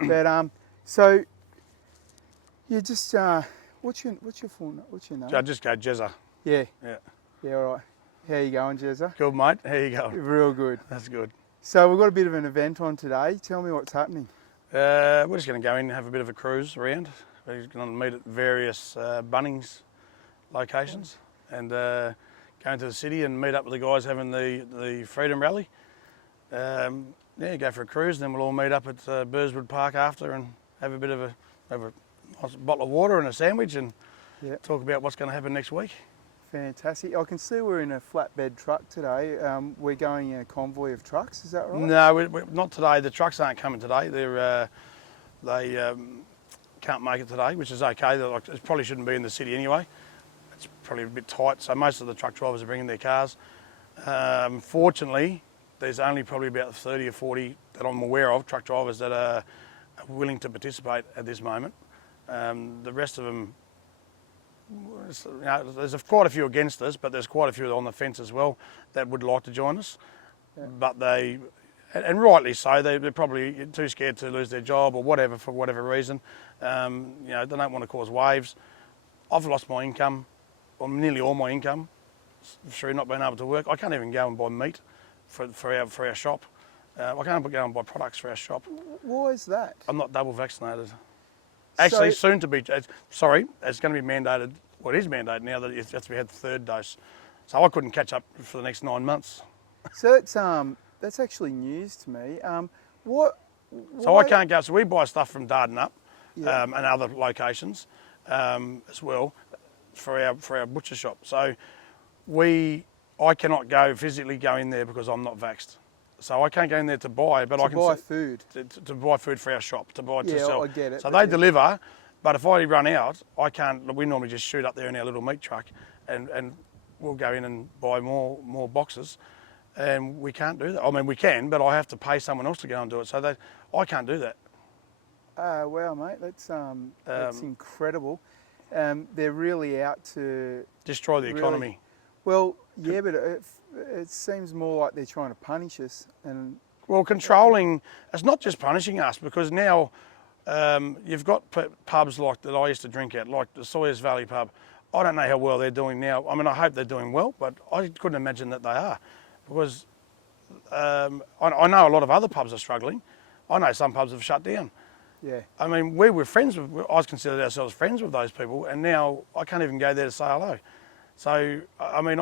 But so you just what's your full what's your name? I just go Jezza. Yeah. Yeah. Yeah. All right. How you going, Jezza? Good, mate. How you going? Real good. That's good. So we've got a bit of an event on today. Tell me what's happening. We're just going to go in and have a bit of a cruise around. We're going to meet at various Bunnings locations and go into the city and meet up with the guys having the Freedom Rally. Yeah, go for a cruise, and then we'll all meet up at Burswood Park after and have a bit of have a nice bottle of water and a sandwich and talk about what's going to happen next week. Fantastic. I can see we're in a flatbed truck today. We're going in a convoy of trucks, is that right? No, we're not today. The trucks aren't coming today. They can't make it today, which is okay. It probably shouldn't be in the city anyway. It's probably a bit tight, so most of the truck drivers are bringing their cars. Fortunately, there's only probably about 30 or 40 that I'm aware of, truck drivers that are willing to participate at this moment. The rest of them, there's quite a few against us, but there's quite a few on the fence as well that would like to join us. Yeah. But they, and rightly so, they're probably too scared to lose their job or whatever for whatever reason. They don't want to cause waves. I've lost my income, or nearly all my income, through not being able to work. I can't even go and buy meat for our shop. I can't go and buy products for our shop. Why is that? I'm not double vaccinated. Actually, soon to be, sorry, it's going to be mandated, well it is mandated now that it has to be had the third dose. So I couldn't catch up for the next 9 months. So that's actually news to me. So I can't go, so we buy stuff from Dardanup and other locations as well for our butcher shop. So I cannot physically go in there because I'm not vaxxed. So I can't go in there to buy, but I can buy food. To buy food for our shop, to sell. I get it. So they deliver, but if I run out, I can't. We normally just shoot up there in our little meat truck, and we'll go in and buy more boxes, and we can't do that. I mean, we can, but I have to pay someone else to go and do it. So I can't do that. Wow, mate, that's incredible. They're really out to destroy the economy. Well, yeah, but it seems more like they're trying to punish us. Well, controlling, it's not just punishing us, because now you've got pubs like that I used to drink at, like the Sawyers Valley pub. I don't know how well they're doing now. I mean, I hope they're doing well, but I couldn't imagine that they are, because I know a lot of other pubs are struggling. I know some pubs have shut down. Yeah. I mean, we were friends with, I considered ourselves friends with those people, and now I can't even go there to say hello. So, I mean,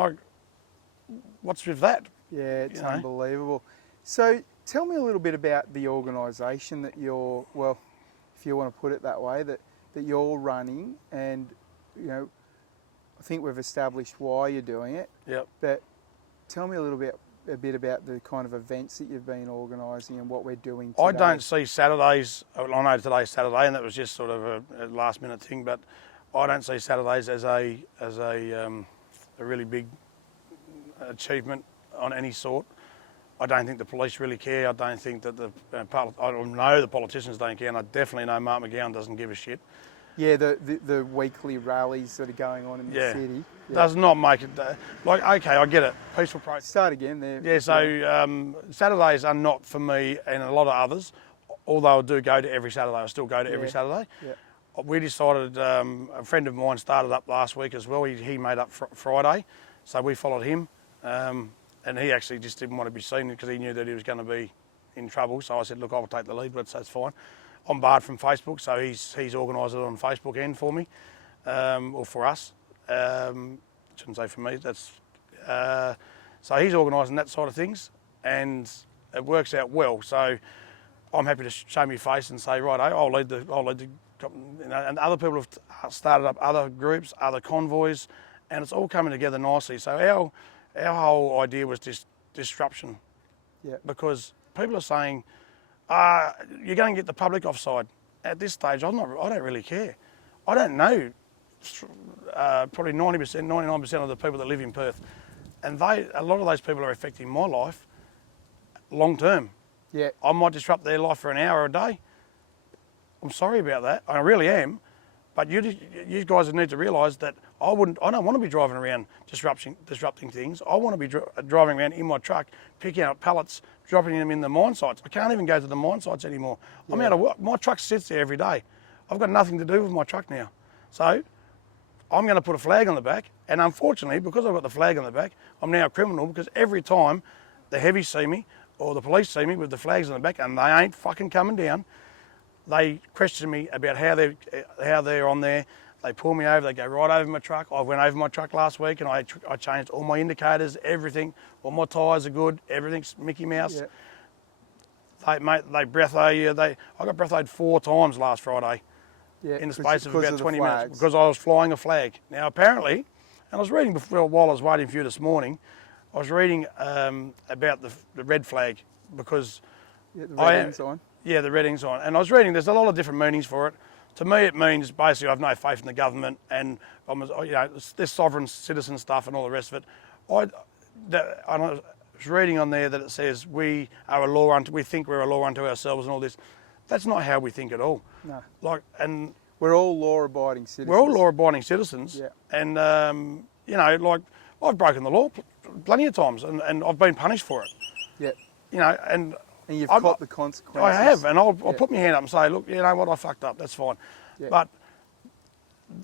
what's with that? Yeah, it's unbelievable. So tell me a little bit about the organisation that you're, well, if you want to put it that way, that you're running, and, I think we've established why you're doing it. Yep. But tell me a bit about the kind of events that you've been organising and what we're doing today. I don't see Saturdays, I know today's Saturday and that was just sort of a last minute thing, but I don't see Saturdays as a really big achievement on any sort. I don't think the police really care. I don't think that I know the politicians don't care, and I definitely know Mark McGowan doesn't give a shit. Yeah, the weekly rallies that are going on in the city. Yeah. Does not make it, okay, I get it, peaceful protest. Start again there. Yeah, so Saturdays are not for me and a lot of others, although I do go to every Saturday, I still go to every Saturday. Yeah. We decided, a friend of mine started up last week as well. He made up Friday, so we followed him, and he actually just didn't want to be seen because he knew that he was going to be in trouble. So I said, look, I'll take the lead, but that's fine. I'm barred from Facebook, so he's organised it on Facebook and for me, or for us. Shouldn't say for me. So he's organising that side of things, and it works out well. So I'm happy to show my face and say, right, I'll lead the. And other people have started up other groups, other convoys, and it's all coming together nicely. So our whole idea was just disruption, because people are saying, you're going to get the public offside. At this stage, I don't really care. I don't know probably 90%, 99% of the people that live in Perth, and a lot of those people are affecting my life long term. Yeah. I might disrupt their life for an hour a day. I'm sorry about that. I really am. But you guys need to realise that I don't want to be driving around disrupting things. I want to be driving around in my truck, picking up pallets dropping them in the mine sites. I can't even go to the mine sites anymore. I'm out of work. My truck sits there every day. I've got nothing to do with my truck now. So I'm going to put a flag on the back, and unfortunately, because I've got the flag on the back, I'm now a criminal because every time the heavies see me or the police see me with the flags on the back and they ain't fucking coming down, they question me about how they're on there. They pull me over, they go right over my truck. I went over my truck last week and I changed all my indicators, everything. All my tyres are good, everything's Mickey Mouse. Yeah. They breatho you. I got breathoed 4 times last Friday in the space of about 20 minutes because I was flying a flag. Now apparently, and I was reading before while I was waiting for you this morning, I was reading about the red flag because the red ensign. Yeah, the red ensign. And I was reading, there's a lot of different meanings for it. To me, it means basically I have no faith in the government and this sovereign citizen stuff and all the rest of it. I was reading on there that it says we think we're a law unto ourselves and all this. That's not how we think at all. No. And we're all law-abiding citizens. We're all law-abiding citizens. Yeah. And I've broken the law plenty of times and I've been punished for it. Yeah. And you've caught the consequences. I have, and I'll put my hand up and say, look, you know what, I fucked up, that's fine. Yeah. But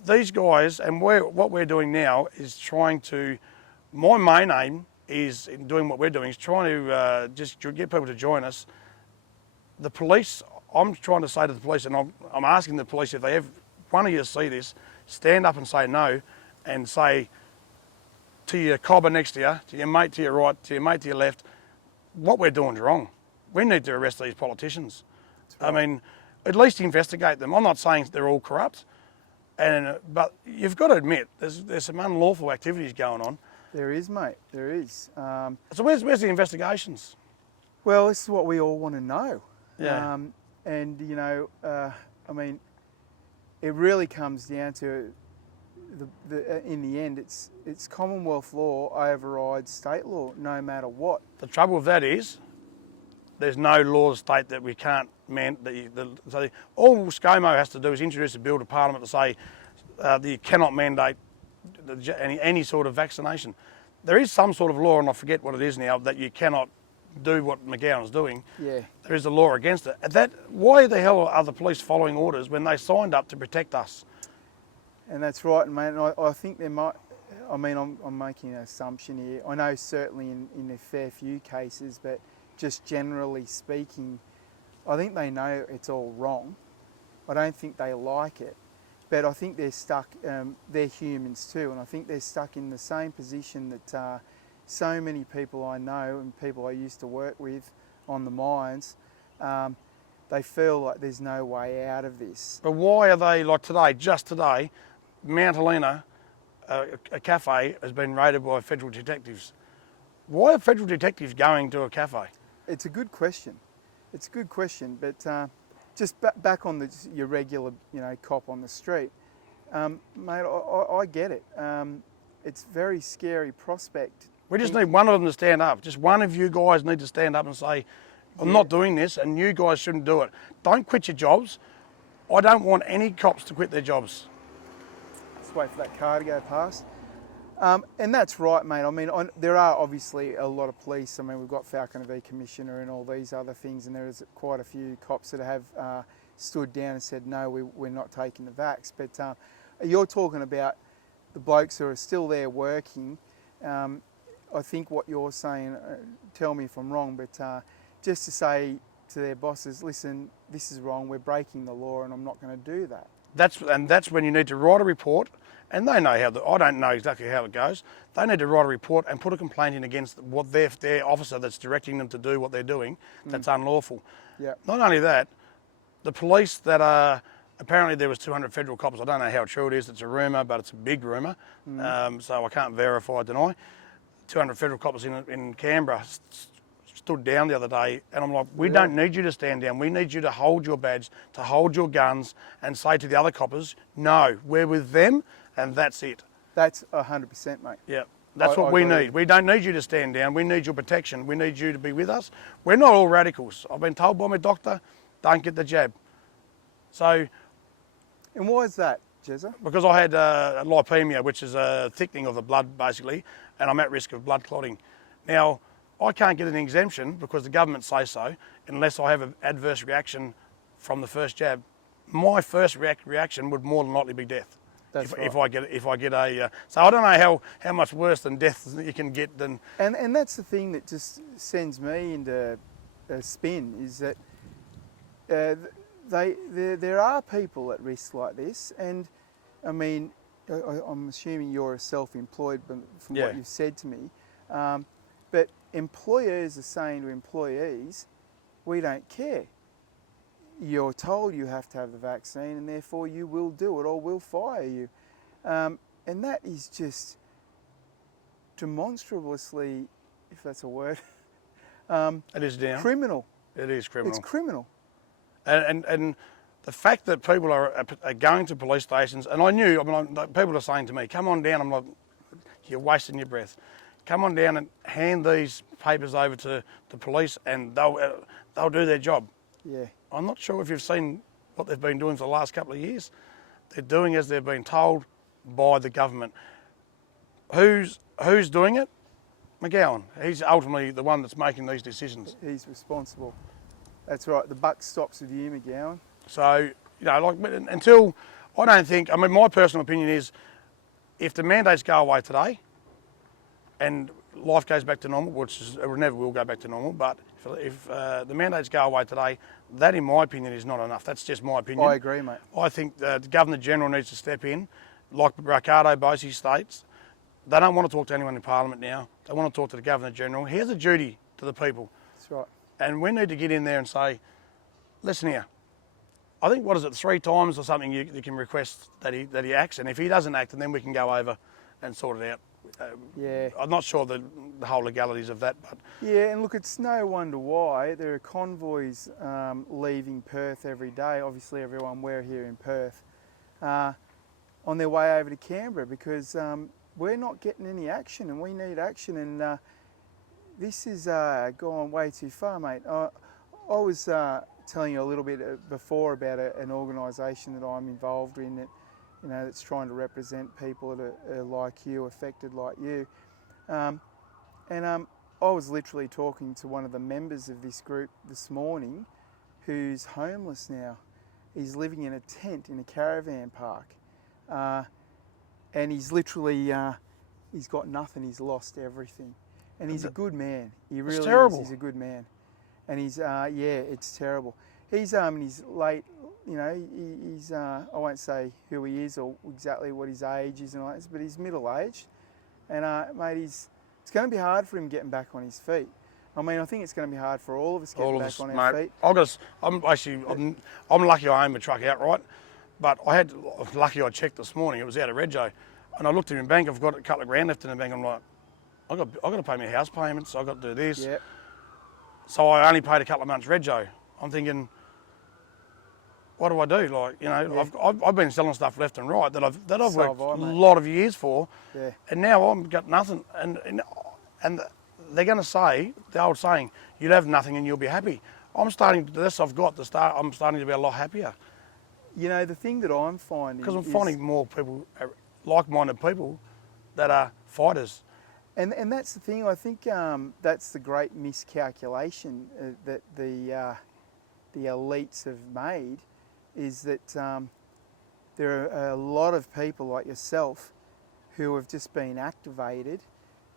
these guys, and what we're doing now is trying to, my main aim is, in doing what we're doing, is trying to just get people to join us. The police, I'm trying to say to the police, and I'm asking the police if they have, one of you see this, stand up and say no, and say to your cobber next to you, to your mate to your right, to your mate to your left, what we're doing is wrong. We need to arrest these politicians. Right. I mean, at least investigate them. I'm not saying they're all corrupt, but you've got to admit there's some unlawful activities going on. There is, mate. There is. So where's the investigations? Well, this is what we all want to know. Yeah. I mean, it really comes down to in the end, it's Commonwealth law overrides state law, no matter what. The trouble with that is, there's no law state that we can't so all ScoMo has to do is introduce a bill to Parliament to say that you cannot mandate any sort of vaccination. There is some sort of law, and I forget what it is now, that you cannot do what McGowan's doing. Yeah. There is a law against it. Why the hell are the police following orders when they signed up to protect us? And that's right, mate. And I think there might. I mean, I'm making an assumption here. I know certainly in a fair few cases, but just generally speaking, I think they know it's all wrong. I don't think they like it, but I think they're stuck. They're humans too, and I think they're stuck in the same position that so many people I know and people I used to work with on the mines. They feel like there's no way out of this. But why are they like today? Just today, Mount Helena, a cafe has been raided by federal detectives. Why are federal detectives going to a cafe? It's a good question. It's a good question, but just back on your regular, cop on the street, mate. I get it. It's a very scary prospect. We just need one of them to stand up. Just one of you guys need to stand up and say, I'm not doing this, and you guys shouldn't do it. Don't quit your jobs. I don't want any cops to quit their jobs. Let's wait for that car to go past. And that's right, mate. I mean, there are obviously a lot of police. I mean, we've got Falconer v Commissioner and all these other things, and there's quite a few cops that have stood down and said, no, we're not taking the vax. But you're talking about the blokes who are still there working. I think what you're saying, tell me if I'm wrong, but just to say to their bosses, listen, this is wrong, we're breaking the law and I'm not going to do that. That's when you need to write a report, and they know I don't know exactly how it goes. They need to write a report and put a complaint in against what their officer that's directing them to do what they're doing that's unlawful. Yeah. Not only that, the police that are, apparently there was 200 federal cops. I don't know how true it is, it's a rumour, but it's a big rumour, so I can't verify or deny. 200 federal cops in Canberra stood down the other day, and I'm like, we don't need you to stand down. We need you to hold your badge, to hold your guns, and say to the other coppers, no, we're with them, and that's it. That's 100%, mate. Yeah, that's what we need. We don't need you to stand down. We need your protection. We need you to be with us. We're not all radicals. I've been told by my doctor, don't get the jab. So. And why is that, Jezza? Because I had lipemia, which is a thickening of the blood, basically, and I'm at risk of blood clotting. Now, I can't get an exemption because the government say so unless I have an adverse reaction from the first jab. My first reaction would more than likely be death. That's if right. I get a so I don't know how much worse than death you can get than. And that's the thing that just sends me into a spin, is that there are people at risk like this, and I mean, I'm assuming you're self-employed from Yeah. what you've said to me, but employers are saying to employees, we don't care. You're told you have to have the vaccine, and therefore you will do it, or we'll fire you. And that is just demonstrably, if that's a word, It is down. criminal. It is criminal. It's criminal. And the fact that people are going to police stations, and I knew, people are saying to me, come on down. I'm like, you're wasting your breath. Come on down and hand these papers over to the police, and they'll do their job. Yeah. I'm not sure if you've seen what they've been doing for the last couple of years. They're doing as they've been told by the government. Who's doing it? McGowan. He's ultimately the one that's making these decisions. He's responsible. That's right. The buck stops with you, McGowan. So, until, I don't think, my personal opinion is, if the mandates go away today and life goes back to normal, which it never will go back to normal, but if the mandates go away today, that in my opinion is not enough. That's just my opinion. I agree, mate. I think the Governor-General needs to step in, like Ricardo Bosey states. They don't want to talk to anyone in Parliament now. They want to talk to the Governor-General. He has a duty to the people. That's right. And we need to get in there and say, listen here, I think, 3 times or something you can request that he acts, and if he doesn't act, then we can go over and sort it out. Yeah. I'm not sure the whole legalities of that, but Yeah, and look, it's no wonder why. There are convoys leaving Perth every day, obviously everyone, we're here in Perth, on their way over to Canberra, because we're not getting any action, and we need action, and this is gone way too far, mate. I was telling you a little bit before about an organisation that I'm involved in that, that's trying to represent people that are like you, affected like you. I was literally talking to one of the members of this group this morning who's homeless now. He's living in a tent in a caravan park. And he's literally, he's got nothing, he's lost everything. And he's a good man. He really is, he's a good man. And he's, yeah, it's terrible. He's in his late, he's, I won't say who he is or exactly what his age is and all that, but he's middle-aged. And mate, it's going to be hard for him getting back on his feet. I mean, I think it's going to be hard for all of us getting back on our feet. I'm lucky I own my truck outright, but lucky I checked this morning, it was out of Rego. And I looked in the bank, I've got a couple of grand left in the bank, I'm like, I've got to pay my house payments, I've got to do this. Yep. So I only paid a couple of months Rego. I'm thinking, what do I do? Yeah. I've been selling stuff left and right that I've So worked have I, a mate. lot of years for, Yeah. and now I've got nothing. And they're going to say the old saying, "You'll have nothing and you'll be happy." I'm starting to be a lot happier The thing that I'm finding because I'm is, finding more people, like-minded people, that are fighters. and that's the thing. I think that's the great miscalculation that the elites have made, is that there are a lot of people like yourself who have just been activated,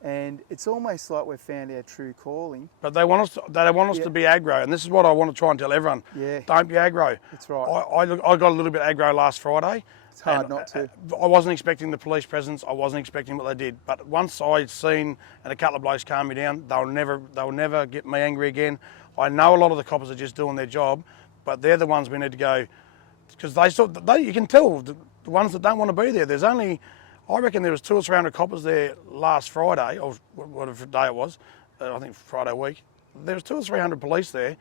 and it's almost like we've found our true calling. But they want us to be aggro, and this is what I want to try and tell everyone. Yeah. Don't be aggro. That's right. I got a little bit aggro last Friday. It's hard not to. I wasn't expecting the police presence. I wasn't expecting what they did. But once I'd seen and a couple of blokes calm me down, they'll never get me angry again. I know a lot of the coppers are just doing their job, but they're the ones we need to go, because you can tell the ones that don't want to be there. There's only, I reckon there was 200 or 300 coppers there last Friday, or whatever day it was, I think Friday week. There was 200 or 300 police there,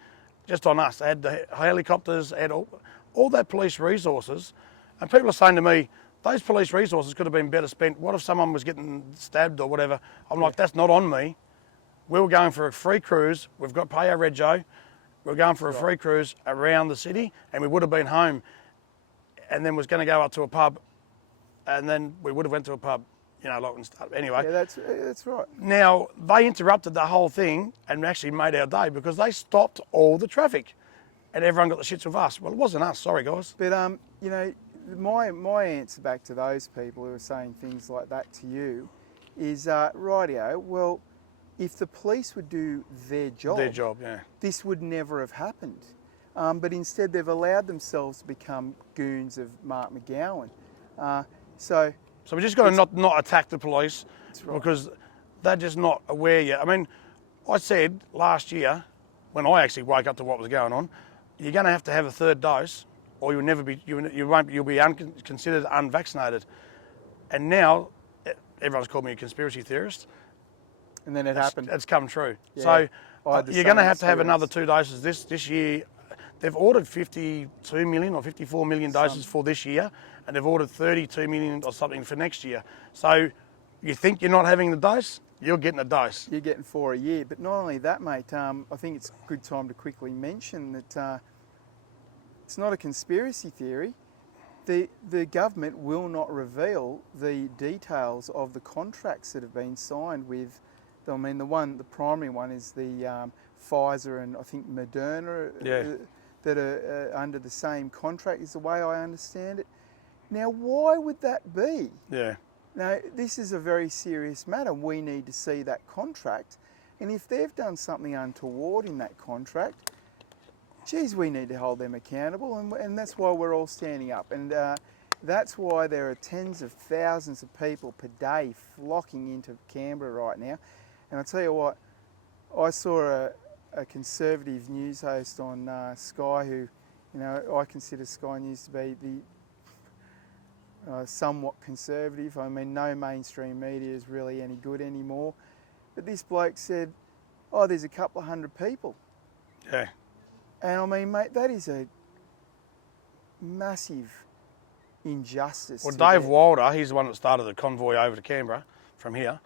just on us. They had the helicopters, had all that police resources, and people are saying to me, those police resources could have been better spent. What if someone was getting stabbed or whatever? I'm like, that's not on me. We were going for a free cruise. We've got pay our Rego. We're going for a free cruise around the city, and we would have been home, and then was going to go up to a pub, and then we would have went to a pub. you know, like and stuff. Anyway, Yeah, that's right. now they interrupted the whole thing and actually made our day because they stopped all the traffic, and everyone got the shits with us. Well, it wasn't us. Sorry, guys. But you know, my answer back to those people who are saying things like that to you is rightio. Well, if the police would do their job, Yeah. this would never have happened. But instead, they've allowed themselves to become goons of Mark McGowan. So we just got to not attack the police right. because they're just not aware yet. I mean, I said last year when I actually woke up to what was going on, you're going to have a third dose, or you'll never be you'll be considered unvaccinated. And now everyone's called me a conspiracy theorist. And then it happened. It's come true. Yeah, so you're going to same have another 2 doses this year. They've ordered 52 million or 54 million doses for this year, and they've ordered 32 million or something for next year. So you think you're not having the dose? You're getting a dose. You're getting 4 a year. But not only that, mate, I think it's a good time to quickly mention that it's not a conspiracy theory. The government will not reveal the details of the contracts that have been signed with, I mean, the primary one is the Pfizer and I think Moderna that are under the same contract is the way I understand it. Now, why would that be? Yeah. Now, this is a very serious matter. We need to see that contract. And if they've done something untoward in that contract, geez, we need to hold them accountable. And that's why we're all standing up. And that's why there are tens of thousands of people per day flocking into Canberra right now. And I'll tell you what, I saw a conservative news host on Sky who, you know, I consider Sky News to be the somewhat conservative. I mean, no mainstream media is really any good anymore. But this bloke said, oh, there's a couple of hundred people. Yeah. And I mean, mate, that is a massive injustice. Well, Dave Wilder, he's the one that started the convoy over to Canberra from here.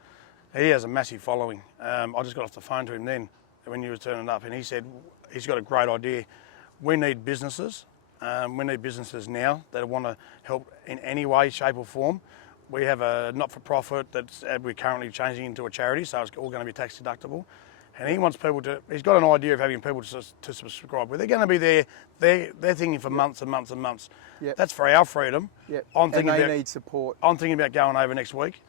He has a massive following. I just got off the phone to him then when you were turning up, and he said he's got a great idea. We need businesses. We need businesses now that want to help in any way, shape or form. We have a not-for-profit that we're currently changing into a charity, so it's all going to be tax deductible. And he wants people to, he's got an idea of having people to subscribe. Well, they're going to be there, they're thinking for months and months and months. Yep. That's for our freedom. Yep. I'm thinking and they need support. I'm thinking about going over next week.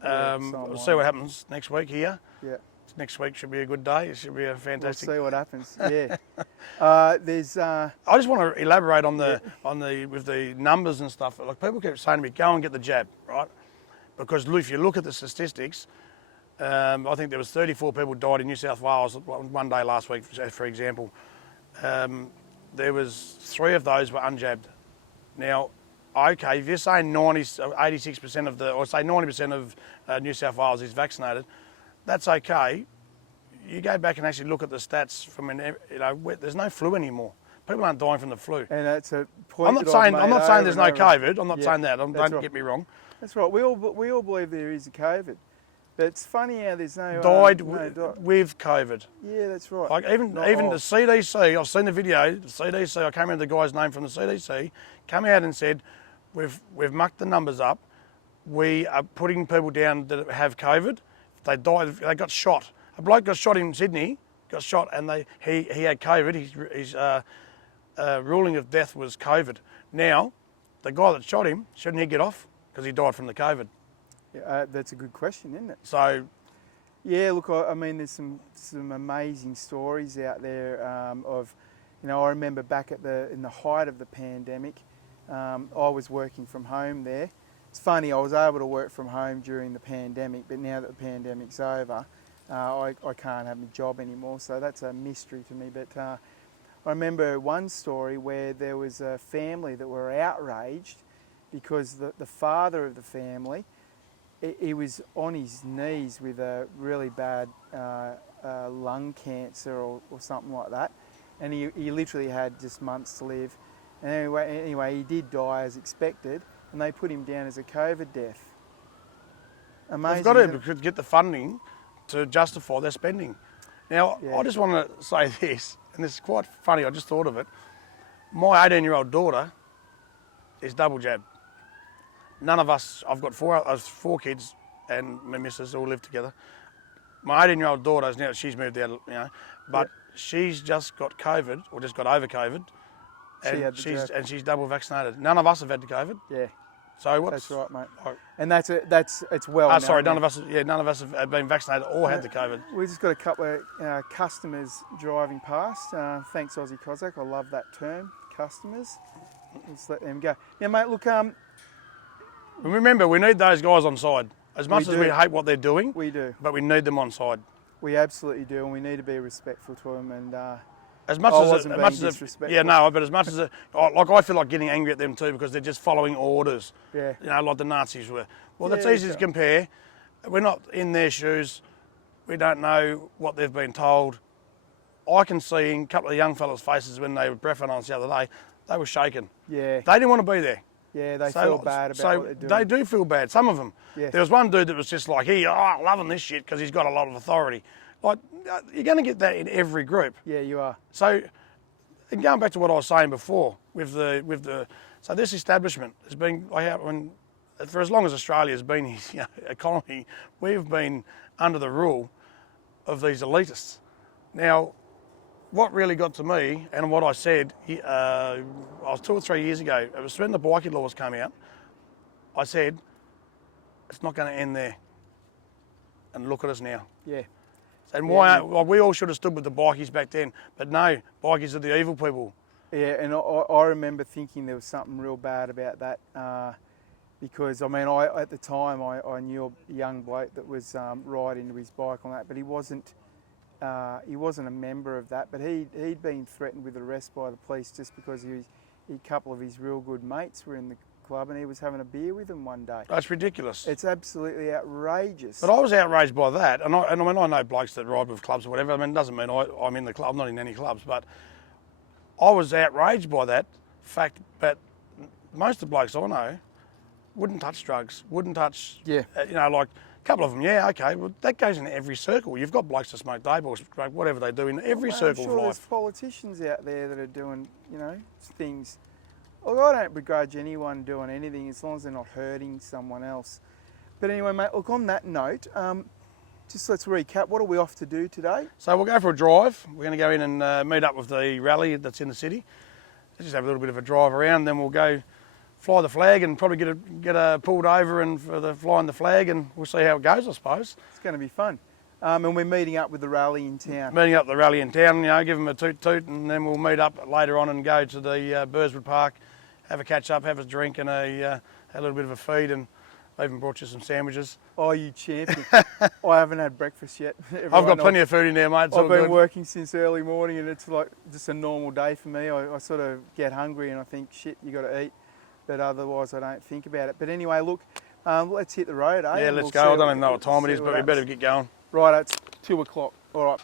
Yeah, we'll see what happens next week here. Yeah. Next week should be a good day. It should be a fantastic. We'll see what happens. Yeah. There's. I just want to elaborate on with the numbers and stuff. Like people keep saying to me, go and get the jab, right? Because if you look at the statistics, I think there was 34 people died in New South Wales one day last week, for example. There was 3 of those were unjabbed. Now, okay, if you're saying 86% of or say 90% of New South Wales is vaccinated, that's okay. You go back and actually look at the stats from there's no flu anymore. People aren't dying from the flu. And that's a point. I'm not saying there's no COVID. I'm not saying that. Don't get me wrong. That's right. We all believe there is a COVID. But it's funny how there's no died with COVID. Yeah, that's right. Like even the CDC, I've seen the video. The CDC, I can't remember the guy's name from the CDC, come out and said, we've mucked the numbers up. We are putting people down that have COVID. They died. They got shot. A bloke got shot in Sydney. Got shot, and he had COVID. His ruling of death was COVID. Now, the guy that shot him, shouldn't he get off because he died from the COVID? Yeah, that's a good question, isn't it? So, yeah, look, I mean, there's some amazing stories out there of, I remember back in the height of the pandemic, I was working from home there. It's funny, I was able to work from home during the pandemic, but now that the pandemic's over, I can't have a job anymore, so that's a mystery to me. But I remember one story where there was a family that were outraged because the father of the family, he was on his knees with a really bad lung cancer or something like that, and he literally had just months to live. And anyway, he did die as expected, and they put him down as a COVID death. Amazing. They've got to get the funding to justify their spending. Now, I just want to say this, and this is quite funny, I just thought of it. My 18-year-old daughter is double jabbed. None of us, I've got four kids, and my missus all live together. My 18-year-old daughter, now she's moved out, you know, but she's just got COVID, or just got over COVID, and she's double vaccinated. None of us have had the COVID. Yeah. So what's... That's right, mate. And it's well known. Sorry, none of us have been vaccinated or had the COVID. We've just got a couple of customers driving past. Thanks, Aussie Cossack. I love that term, customers. Let's let them go. Now, mate, look... Remember, we need those guys on side. As much as we hate what they're doing, we do. But we need them on side. We absolutely do, and we need to be respectful to them. And as much as I feel like getting angry at them too, because they're just following orders. Yeah. You know, like the Nazis were. Well, that's easy to compare. We're not in their shoes. We don't know what they've been told. I can see in a couple of young fellas' faces when they were breathing on us the other day, they were shaking. Yeah. They didn't want to be there. Yeah, they feel bad about what they're doing. They do feel bad, some of them. Yeah. There was one dude that was just like, loving this shit because he's got a lot of authority. Like, you're going to get that in every group. Yeah, you are. So, and going back to what I was saying before, so this establishment has been, for as long as Australia has been his economy, we've been under the rule of these elitists. Now, what really got to me, and what I said, I was 2 or 3 years ago, it was when the bikie laws came out, I said, it's not going to end there. And look at us now. Yeah. And we all should have stood with the bikies back then, but no, bikies are the evil people. Yeah, and I remember thinking there was something real bad about that, because at the time I knew a young bloke that was riding into his bike on that, but he wasn't a member of that, but he'd been threatened with arrest by the police just because a couple of his real good mates were in the club and he was having a beer with them one day. That's ridiculous. It's absolutely outrageous. But I was outraged by that, and I know blokes that ride with clubs or whatever. I mean, it doesn't mean I'm in the club. I'm not in any clubs, but I was outraged by that fact. But most of the blokes I know wouldn't touch drugs, wouldn't touch, like a couple of them, okay, well, that goes in every circle. You've got blokes that smoke dope or smoke whatever they do in every circle of life. There's politicians out there that are doing, things. Look, I don't begrudge anyone doing anything as long as they're not hurting someone else. But anyway, mate, look, on that note, just let's recap. What are we off to do today? So we'll go for a drive. We're going to go in and meet up with the rally that's in the city. Let's just have a little bit of a drive around, then we'll go fly the flag and probably get pulled over and for the flying the flag, and we'll see how it goes, I suppose. It's going to be fun. And we're meeting up with the rally in town. Meeting up the rally in town, give them a toot, and then we'll meet up later on and go to the Burswood Park, have a catch up, have a drink and a little bit of a feed, and I even brought you some sandwiches. Oh, you champion. I haven't had breakfast yet. I've got plenty of food in there, mate. I've been working since early morning and it's like just a normal day for me. I sort of get hungry and I think, shit, you got to eat. But otherwise I don't think about it. But anyway, look, let's hit the road, eh? Yeah, let's go. I don't even know what time it is, but we better get going. Right, it's 2 o'clock. All right.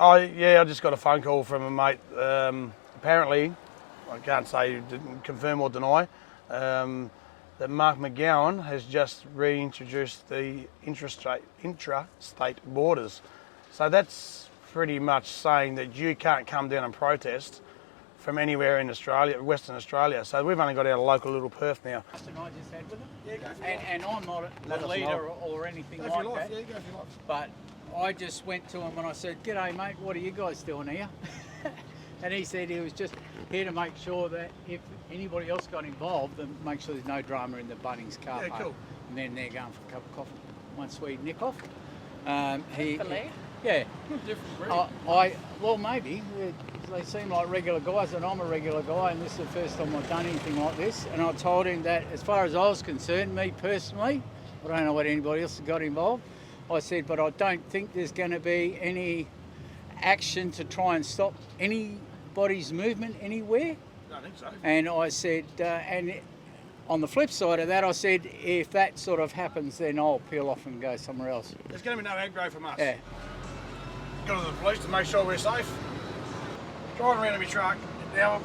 Oh, yeah, I just got a phone call from a mate. Apparently, I can't say, didn't confirm or deny, that Mark McGowan has just reintroduced the intrastate borders. So that's pretty much saying that you can't come down and protest from anywhere in Australia, Western Australia. So we've only got our local little Perth now. I just had with them. Yeah, go for it. And I'm not a leader or anything like that. Yeah, go for your life. But I just went to him and I said, "G'day, mate. What are you guys doing here?" And he said he was just here to make sure that if anybody else got involved, then make sure there's no drama in the Bunnings car park. Cool. And then they're going for a cup of coffee once we nick off. Hopefully. Yeah. Different, well, maybe. They seem like regular guys, and I'm a regular guy, and this is the first time I've done anything like this. And I told him that, as far as I was concerned, me personally, I don't know what anybody else has got involved. I said, but I don't think there's going to be any action to try and stop anybody's movement anywhere. I don't think so. And I said, and on the flip side of that, I said, if that sort of happens, then I'll peel off and go somewhere else. There's going to be no aggro from us. Yeah. Go to the police to make sure we're safe. Driving around in my truck. Now,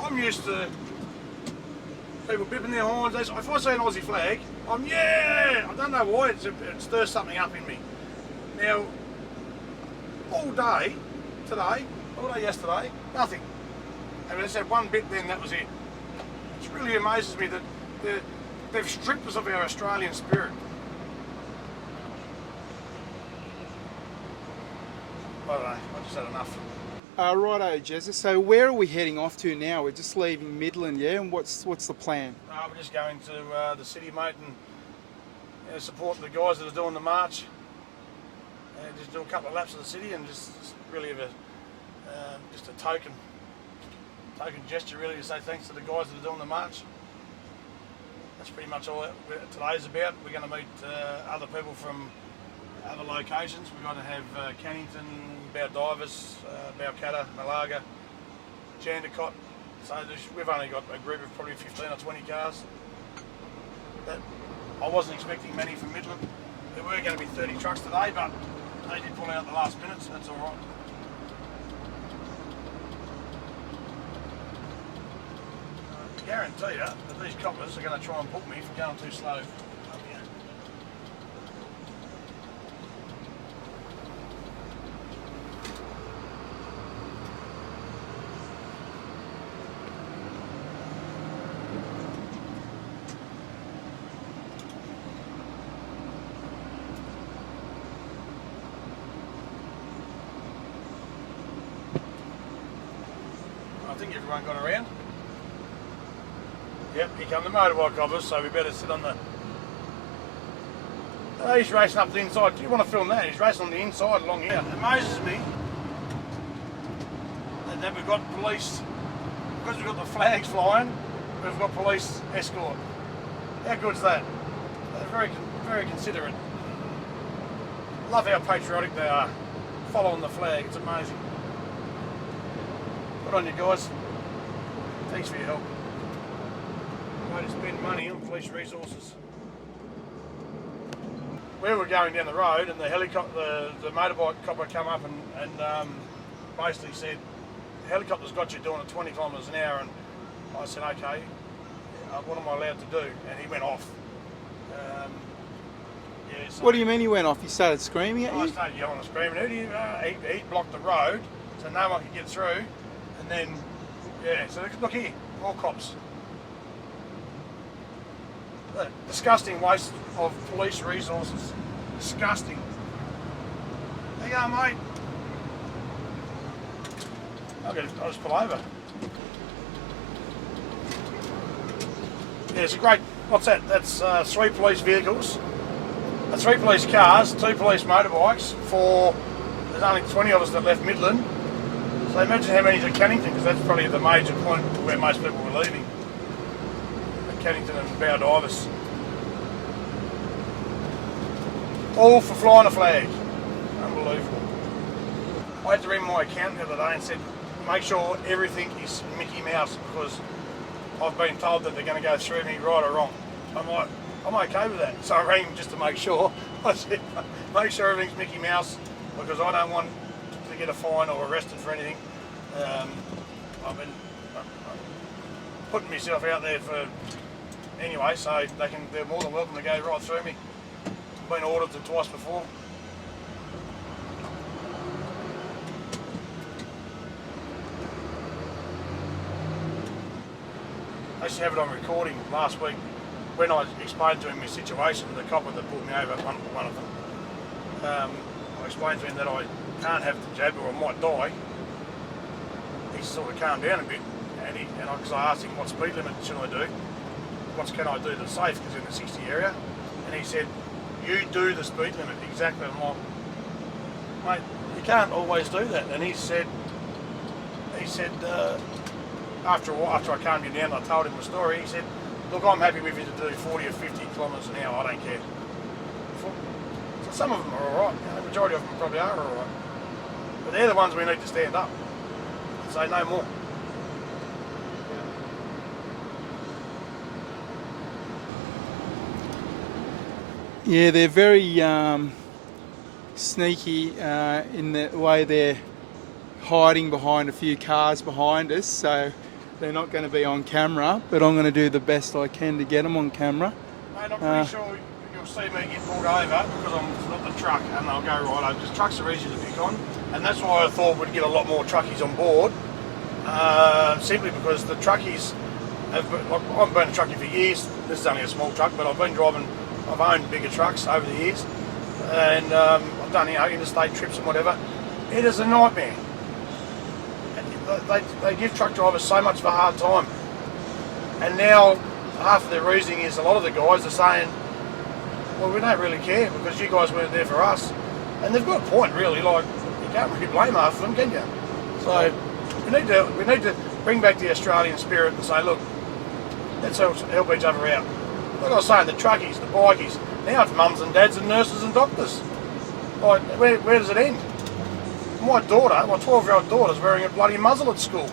I'm used to people bipping their horns. If I see an Aussie flag, I don't know why, it stirs something up in me. Now, all day today, all day yesterday, nothing. And I said one bit then, that was it. It really amazes me that they've stripped us of our Australian spirit. I don't know, I just had enough. Righto, Jezza. So where are we heading off to now? We're just leaving Midland, yeah? And what's the plan? We're just going to the city, mate, and support the guys that are doing the march. Just do a couple of laps of the city and just really have just a token gesture, really, to say thanks to the guys that are doing the march. That's pretty much all today's about. We're going to meet other people from other locations. We're going to have Cannington, Bowdivers, Balcatta, Malaga, Jandakot. So we've only got a group of probably 15 or 20 cars. I wasn't expecting many from Midland. There were going to be 30 trucks today, but they did pull out at the last minute, so that's all right. I guarantee you that these coppers are going to try and book me for going too slow. I think everyone got around. Yep, here come the motorbike coppers, so we better sit on the... he's racing up the inside. Do you want to film that? He's racing on the inside along here. It amazes me that we've got police, because we've got the flags flying, we've got police escort. How good's that? They're very, very considerate. Love how patriotic they are, following the flag. It's amazing. Good on you guys. Thanks for your help. Way to spend money on police resources. We were going down the road and the motorbike copper come up and basically said, the helicopter's got you doing it 20 kilometres an hour, and I said, okay, what am I allowed to do? And he went off. Yeah, so What do you mean he went off? He started screaming at I you? started yelling and screaming. He blocked the road so no one could get through. And then, yeah, so look here, more cops. The disgusting waste of police resources. Disgusting. There you go, mate. I'll just pull over. Yeah, it's a great, what's that? That's 3 police vehicles, 3 police cars, 2 police motorbikes, there's only 20 of us that left Midland. So imagine how many's at Cannington, because that's probably the major point where most people were leaving. At Cannington and Bowdivers. All for flying a flag. Unbelievable. I had to ring my accountant the other day and said, make sure everything is Mickey Mouse, because I've been told that they're going to go through me right or wrong. I'm like, I'm okay with that. So I rang him just to make sure. I said, make sure everything's Mickey Mouse, because I don't want to get a fine or arrested for anything. I've been putting myself out there for anyway, so they're more than welcome to go right through me. I've been audited twice before. I used to have it on recording last week when I explained to him my situation, the copper that pulled me over, one of them. I explained to him that I can't have the jab or I might die. He sort of calmed down a bit, because I asked him what speed limit should I do, what can I do that's safe, because in the 60 area, and he said, you do the speed limit exactly. I'm like, mate, you can't always do that. And he said, after a while, after I calmed him down, I told him the story. He said, look, I'm happy with you to do 40 or 50 kilometres an hour. I don't care. So some of them are all right. The majority of them probably are all right. But they're the ones we need to stand up and say no more. Yeah, they're very sneaky in the way they're hiding behind a few cars behind us, so they're not going to be on camera, but I'm going to do the best I can to get them on camera. Mate, I'm pretty sure you'll see me get pulled over because I'm not the truck, and they'll go right over, because trucks are easy to pick on, and that's why I thought we'd get a lot more truckies on board, simply because the truckies have, I've been a truckie for years. This is only a small truck, but I've owned bigger trucks over the years, and I've done interstate trips and whatever. It is a nightmare. They give truck drivers so much of a hard time. And now half of their reasoning is a lot of the guys are saying, well, we don't really care because you guys weren't there for us. And they've got a point, really. Like, you can't really blame half of them, can you? So we need to bring back the Australian spirit and say, look, let's help each other out. Like I was saying, the truckies, the bikies, now it's mums and dads and nurses and doctors. Like, where does it end? My daughter, my 12-year-old daughter's wearing a bloody muzzle at school,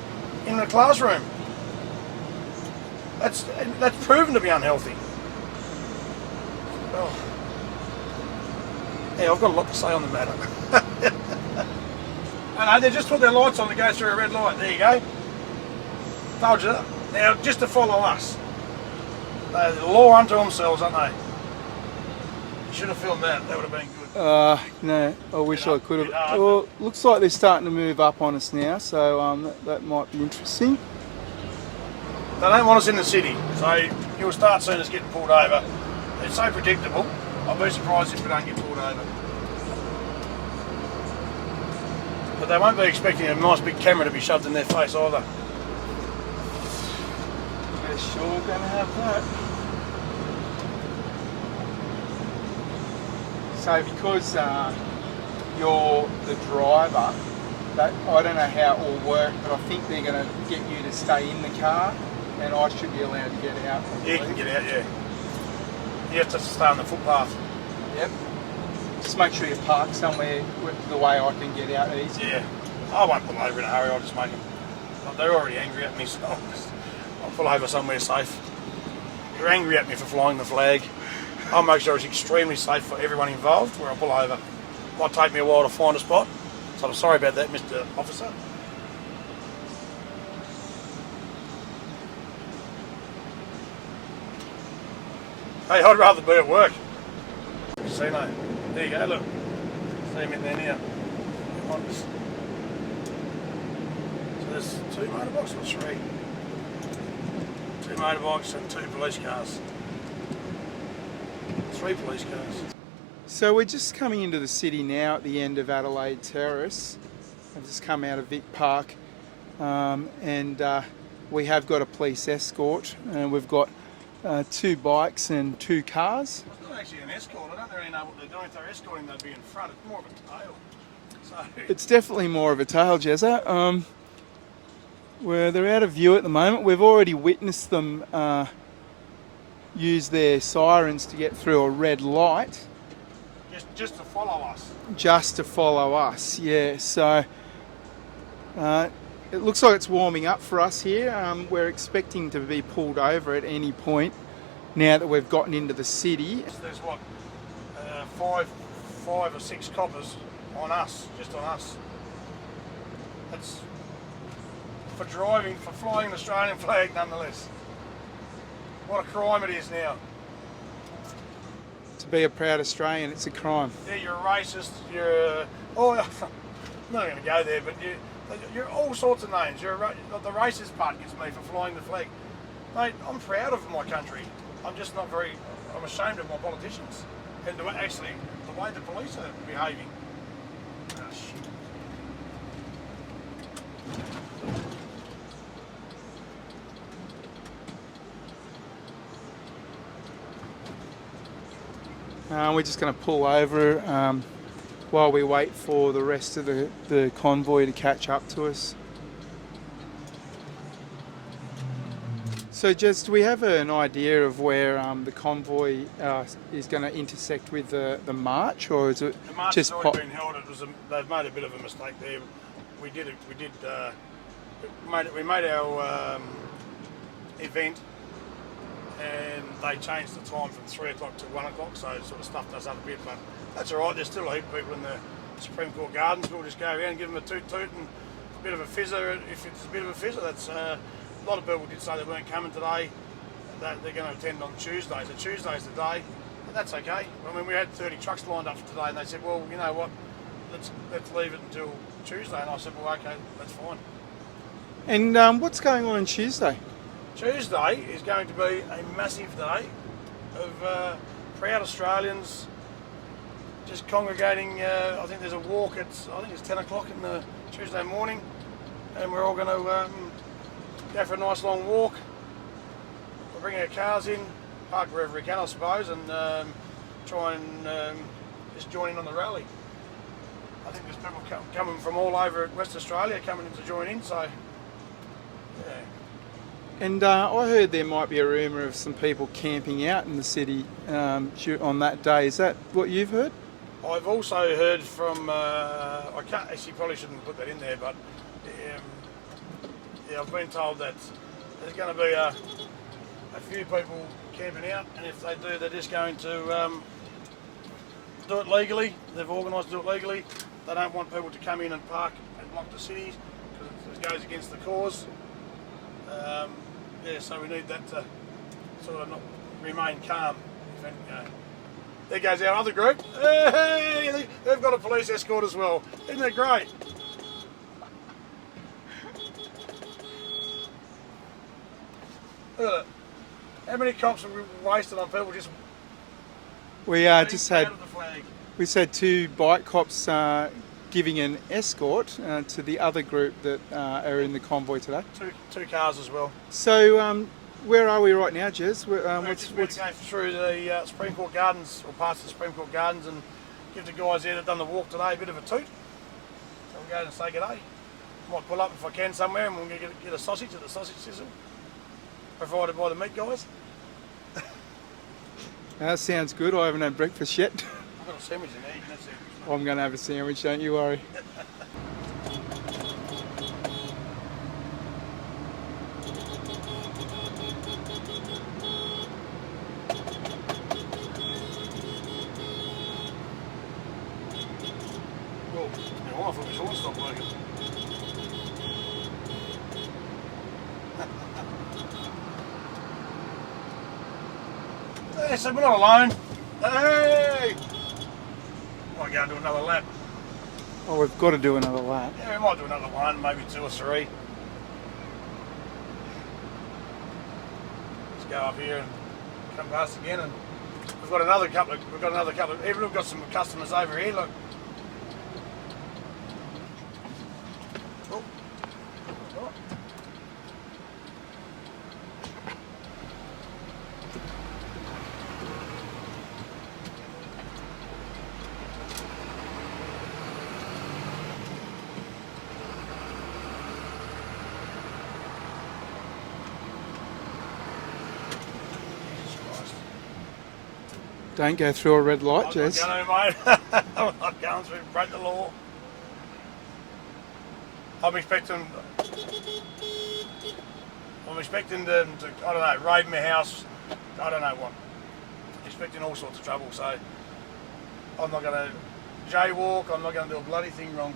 in the classroom. That's proven to be unhealthy. Oh. Yeah, I've got a lot to say on the matter. I know, they just put their lights on to go through a red light. There you go. Told you that. Now, just to follow us. They're the law unto themselves, aren't they? You should have filmed that. That would have been good. No, I wish I could bit have. hard, Well, looks like they're starting to move up on us now, so that might be interesting. They don't want us in the city, so you'll start seeing us getting pulled over. It's so predictable. I'll be surprised if we don't get pulled over. But they won't be expecting a nice big camera to be shoved in their face either. They're sure going to have that. So because you're the driver, I don't know how it will work, but I think they're going to get you to stay in the car and I should be allowed to get out. You can get out, yeah. You have to stay on the footpath. Yep. Just make sure you park somewhere the way I can get out easy. Yeah. I won't pull over in a hurry, I'll just make them. They're already angry at me, so I'll pull over somewhere safe. You're angry at me for flying the flag. I'll make sure it's extremely safe for everyone involved where I pull over. Might take me a while to find a spot, so I'm sorry about that, Mr. Officer. Hey, I'd rather be at work. Casino. There you go, look. See him in there now. So there's 2 motorbikes or 3? 2 motorbikes and 2 police cars. 3 police cars. So we're just coming into the city now at the end of Adelaide Terrace. I've just come out of Vic Park and we have got a police escort and we've got 2 bikes and 2 cars. It's not actually an escort. I don't really know what they're doing. If they're escorting, they'd be in front. It's more of a tail. So it's definitely more of a tail, Jezza. Where they're out of view at the moment. We've already witnessed them use their sirens to get through a red light. just to follow us. Just to follow us, yeah. So it looks like it's warming up for us here. We're expecting to be pulled over at any point now that we've gotten into the city. There's what, 5 or 6 coppers on us, just on us. That's for driving, for flying an Australian flag nonetheless. What a crime it is now. To be a proud Australian, it's a crime. Yeah, you're a racist, you're I'm not going to go there, but you're all sorts of names. The racist part gets me for flying the flag. Mate, I'm proud of my country. I'm just not very, I'm ashamed of my politicians. And actually, the way the police are behaving. Oh, shit. We're just going to pull over while we wait for the rest of the convoy to catch up to us. So Jez, do we have an idea of where the convoy is going to intersect with the march, or is it the march just has already been held? They've made a bit of a mistake there. We made our event, and they changed the time from 3 o'clock to 1 o'clock, so it sort of stuffed us up a bit. But that's all right. There's still a heap of people in the Supreme Court Gardens. We'll just go around and give them a toot and a bit of a fizzer. If it's a bit of a fizzer, that's. A lot of people did say they weren't coming today, that they're going to attend on Tuesday. So Tuesday's the day, and that's okay. I mean, we had 30 trucks lined up for today, and they said, well, you know what, let's leave it until Tuesday. And I said, well, okay, that's fine. And what's going on Tuesday? Tuesday is going to be a massive day of proud Australians just congregating. I think there's a walk at, I think it's 10 o'clock in the Tuesday morning, and we're all going to go for a nice long walk. We'll bring our cars in, park wherever we can, I suppose, and try and just join in on the rally. I think there's people coming from all over West Australia coming in to join in, so yeah. And I heard there might be a rumour of some people camping out in the city on that day. Is that what you've heard? I've also heard from, I can't actually, probably shouldn't put that in there, but yeah, I've been told that there's going to be a few people camping out, and if they do, they're just going to do it legally. They've organised to do it legally. They don't want people to come in and park and block the cities because it goes against the cause. Yeah, so we need that to sort of not remain calm. There goes our other group. Hey, they've got a police escort as well. Isn't that great? Look at it. How many cops have we wasted on people just? We just had 2 bike cops giving an escort to the other group that are in the convoy today. Two cars as well. So where are we right now, Jez? We're just going through the Supreme Court Gardens, or past the Supreme Court Gardens, and give the guys there that done the walk today a bit of a toot. So we'll go and say g'day. Might pull up if I can somewhere, and we'll get a sausage at the sausage sizzle, provided by the meat guys. That sounds good. I haven't had breakfast yet. I've got a sandwich in there. You can have a sandwich. I'm going to have a sandwich, don't you worry. Well, I thought my horn stopped working. Yeah, so we're not alone. Hey! Might go and do another lap. Oh, we've got to do another lap. Yeah, we might do another one, maybe 2 or 3. Let's go up here and come past again, and we've got another couple. Even we've got some customers over here. Look. Oh. Don't go through a red light, Jez. I'm not going, mate. I'm not going through, break the law. I'm expecting them to, I don't know, raid my house. I don't know what. I'm expecting all sorts of trouble, so I'm not going to jaywalk. I'm not going to do a bloody thing wrong.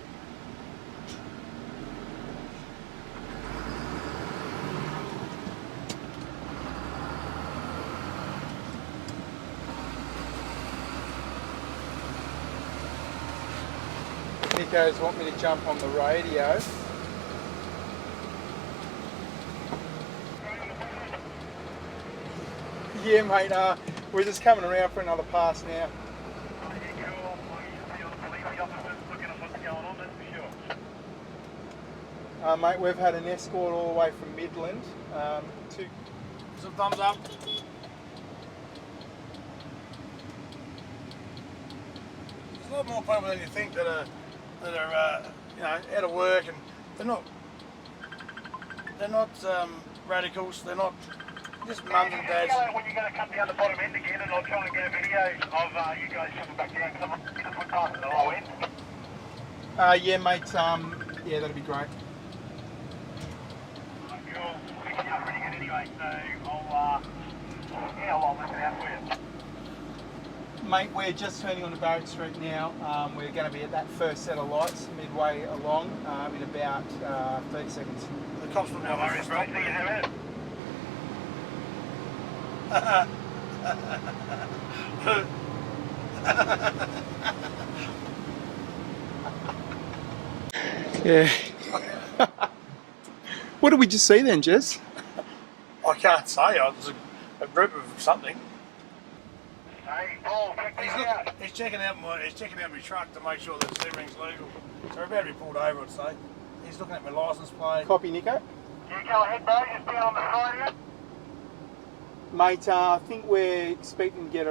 Nicos want me to jump on the radio. Yeah, mate, we're just coming around for another pass now. Mate, we've had an escort all the way from Midland. Some thumbs up. There's a lot more people than you think that are you know, out of work, and they're not radicals. They're not just mums and dads. When you're going to come down the bottom end again, and I'll try and get a video of you guys coming back down, because I'm going to pass at the low end. Yeah, mate, yeah, that'd be great. Cool. Picking up pretty good anyway, so I'll work it out for you. Mate, we're just turning onto Barrett Street now. We're going to be at that first set of lights midway along in about 30 seconds. The cops will be on the stop. Yeah. What did we just see then, Jez? I can't say. It was a group of something. Hey, Paul, check He's, this out. he's checking out my truck to make sure that everything's legal. So we're about to be pulled over, I'd say. He's looking at my licence plate. Copy, Nico. You go ahead, bro. Just down on the side here. Mate, I think we're expecting to get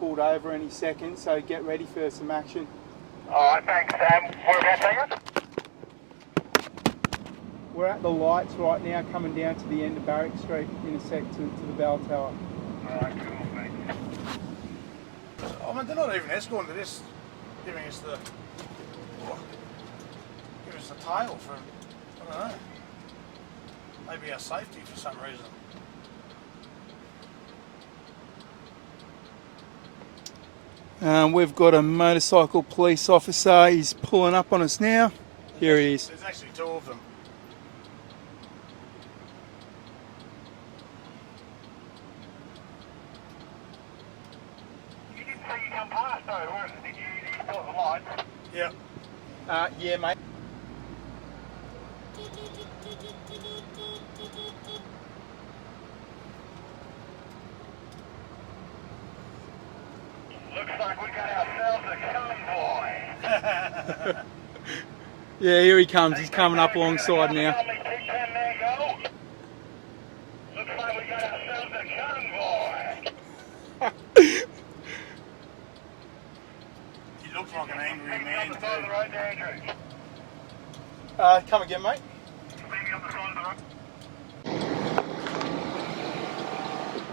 pulled over any second, so get ready for some action. Alright, thanks, Sam. Whereabouts are you? We're at the lights right now, coming down to the end of Barrack Street, intersect to the bell tower. Alright, cool, mate. I mean, they're not even escorting to this, giving us the tail for, I don't know, maybe our safety for some reason. We've got a motorcycle police officer. He's pulling up on us now. Here he is. There's actually two of them. You didn't say you come past, though, did you spot the lights? Yeah. Yeah, mate. Looks like we got ourselves a convoy. Yeah, here he comes. He's coming up alongside now. Looks like we got ourselves a convoy. He looks like an angry man On the side of the too. road there, Andrew. Come again, mate. Maybe on the side of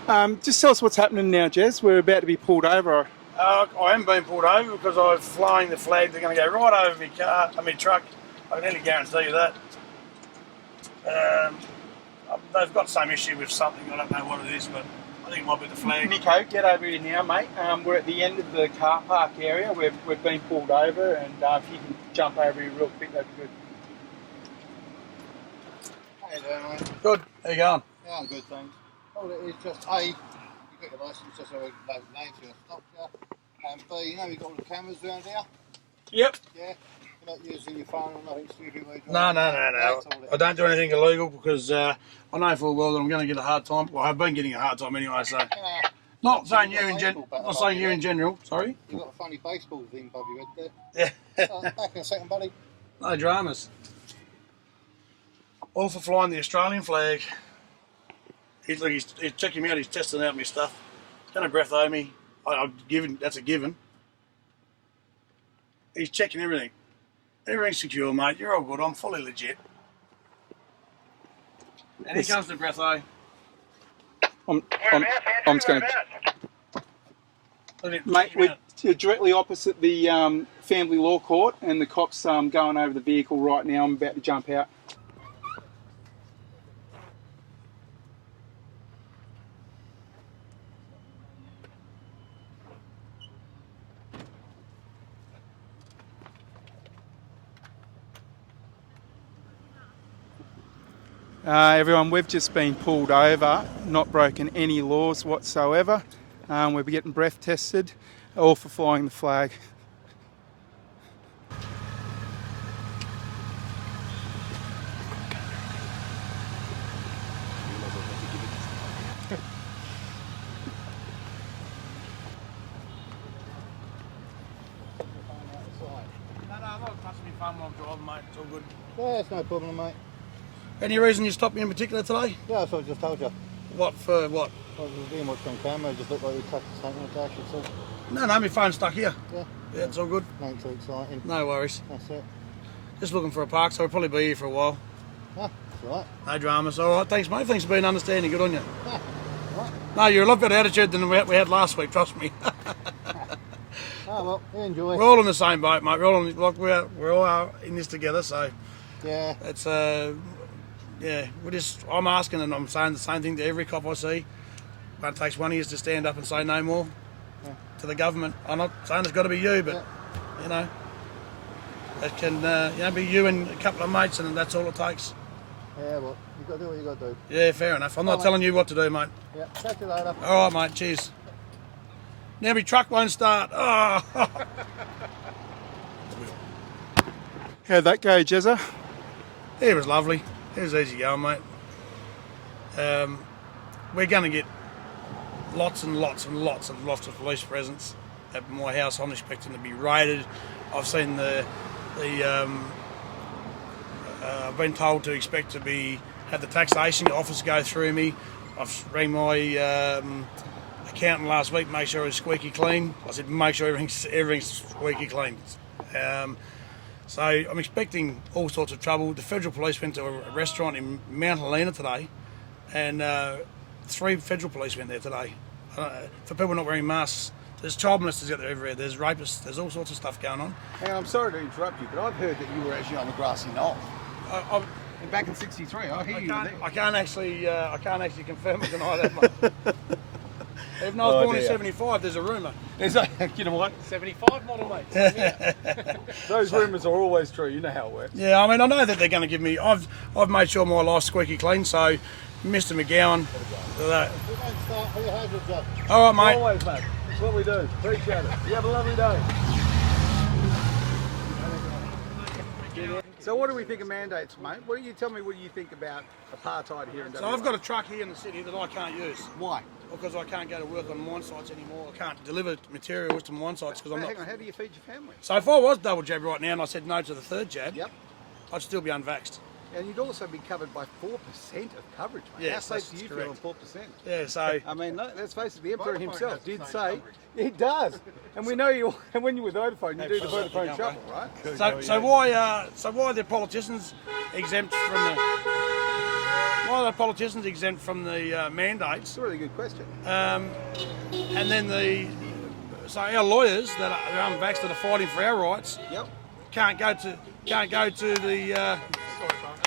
the road. Just tell us what's happening now, Jez. We're about to be pulled over. I am being pulled over because I was flying the flag. They're going to go right over my truck. I can nearly guarantee you that. They've got some issue with something. I don't know what it is, but I think it might be the flag. Nico, get over here now, mate. We're at the end of the car park area. We've been pulled over, and if you can jump over here real quick, that'd be good. How you doing, mate? Good. How you going? Yeah, I'm good, thanks. All it is just A, you got your licence just so we can load the name to stop you. And B, you know you've got all the cameras around here? Yep. Yeah? You're not using your phone or nothing stupid while you're No. driving. That's all it I don't do anything illegal because I know full well that I'm going to get a hard time. Well, I've been getting a hard time anyway, so. is. Not saying you You've got in a general. baseball bat Not above saying you your in head. general. Sorry. You've got a funny baseball thing above your head there. Yeah. Back in a second, buddy. No dramas. All for flying the Australian flag. He's checking me out. He's testing out my stuff. He's going to breatho me. That's a given. He's checking everything. Everything's secure, mate. You're all good. I'm fully legit. And here comes the breatho. I'm Whereabouts, I'm Andrew? just going Whereabouts? Mate, we're directly opposite the family law court, and the cops going over the vehicle right now. I'm about to jump out. Everyone, we've just been pulled over, not broken any laws whatsoever. We'll be getting breath tested, all for flying the flag. No, I'm not touching my phone while I'm driving, mate. It's all good. Yeah, it's no problem, mate. Any reason you stopped me in particular today? Yeah, that's what I just told you. What for? What? I was being watched on camera, it just looked like you touched something on the dash or something. No, my phone's stuck here. Yeah. Yeah, it's all good. Nothing too exciting. No worries. That's it. Just looking for a park, so we'll probably be here for a while. Ah, that's right. No dramas. All right, thanks, mate. Thanks for being understanding. Good on you. Ah, right. No, you're a lot better attitude than we had last week. Trust me. Ah, well, you enjoy. We're all in the same boat, mate. We're all in this together. So Yeah. it's yeah. I'm asking, and I'm saying the same thing to every cop I see. But it takes one of you to stand up and say no more to the government. I'm not saying it's got to be you, but you know, it can be you and a couple of mates, and that's all it takes. Yeah, well, you've got to do what you've got to do. Yeah, fair enough. I'm not telling you what to do, mate. Yeah, catch you later. All right, mate. Cheers. Now my truck won't start. Oh. How'd that go, Jezza? It was lovely. It was easy going, mate. We're going to get lots and lots and lots and lots of police presence at my house. I'm expecting to be raided. I've seen I've been told to expect to have the taxation office go through me. I've rang my accountant last week, make sure it was squeaky clean. I said, make sure everything's squeaky clean. So I'm expecting all sorts of trouble. The federal police went to a restaurant in Mount Helena today, and 3 federal police went there today. For people not wearing masks, there's child molesters out there everywhere. There's rapists. There's all sorts of stuff going on. Hang on, I'm sorry to interrupt you, but I've heard that you were actually on the grassy knoll. Back in '63, I hear you were there. I can't actually confirm or deny that, mate. Even though I was born in '75, there's a rumour. You know what? 75 model, mate. Those rumours are always true. You know how it works. Yeah, I mean, I know that they're going to give me. I've made sure my life's squeaky clean. So, Mr. McGowan. All right, mate. Always, mate. That's what we do. Appreciate it. You have a lovely day. So what do we think of mandates, mate? What do you tell me? What do you think about apartheid here in WA? So I've got a truck here in the city that I can't use. Why? Because I can't go to work on mine sites anymore. I can't deliver materials to mine sites because I'm not. Hang on, how do you feed your family? So if I was double jab right now and I said no to the 3rd jab, Yep. I'd still be unvaxxed. And you'd also be covered by 4% of coverage, mate. Yes, How safe do that's you feel correct. on 4%? Yeah, so I mean, let's face it, the Emperor himself did say it does. And we know you, and when you're with Vodafone, you do the Vodafone shuffle, right? so why are the politicians exempt from the mandates? It's a really good question. And then so our lawyers that are unvaxxed that are fighting for our rights Yep. can't go to the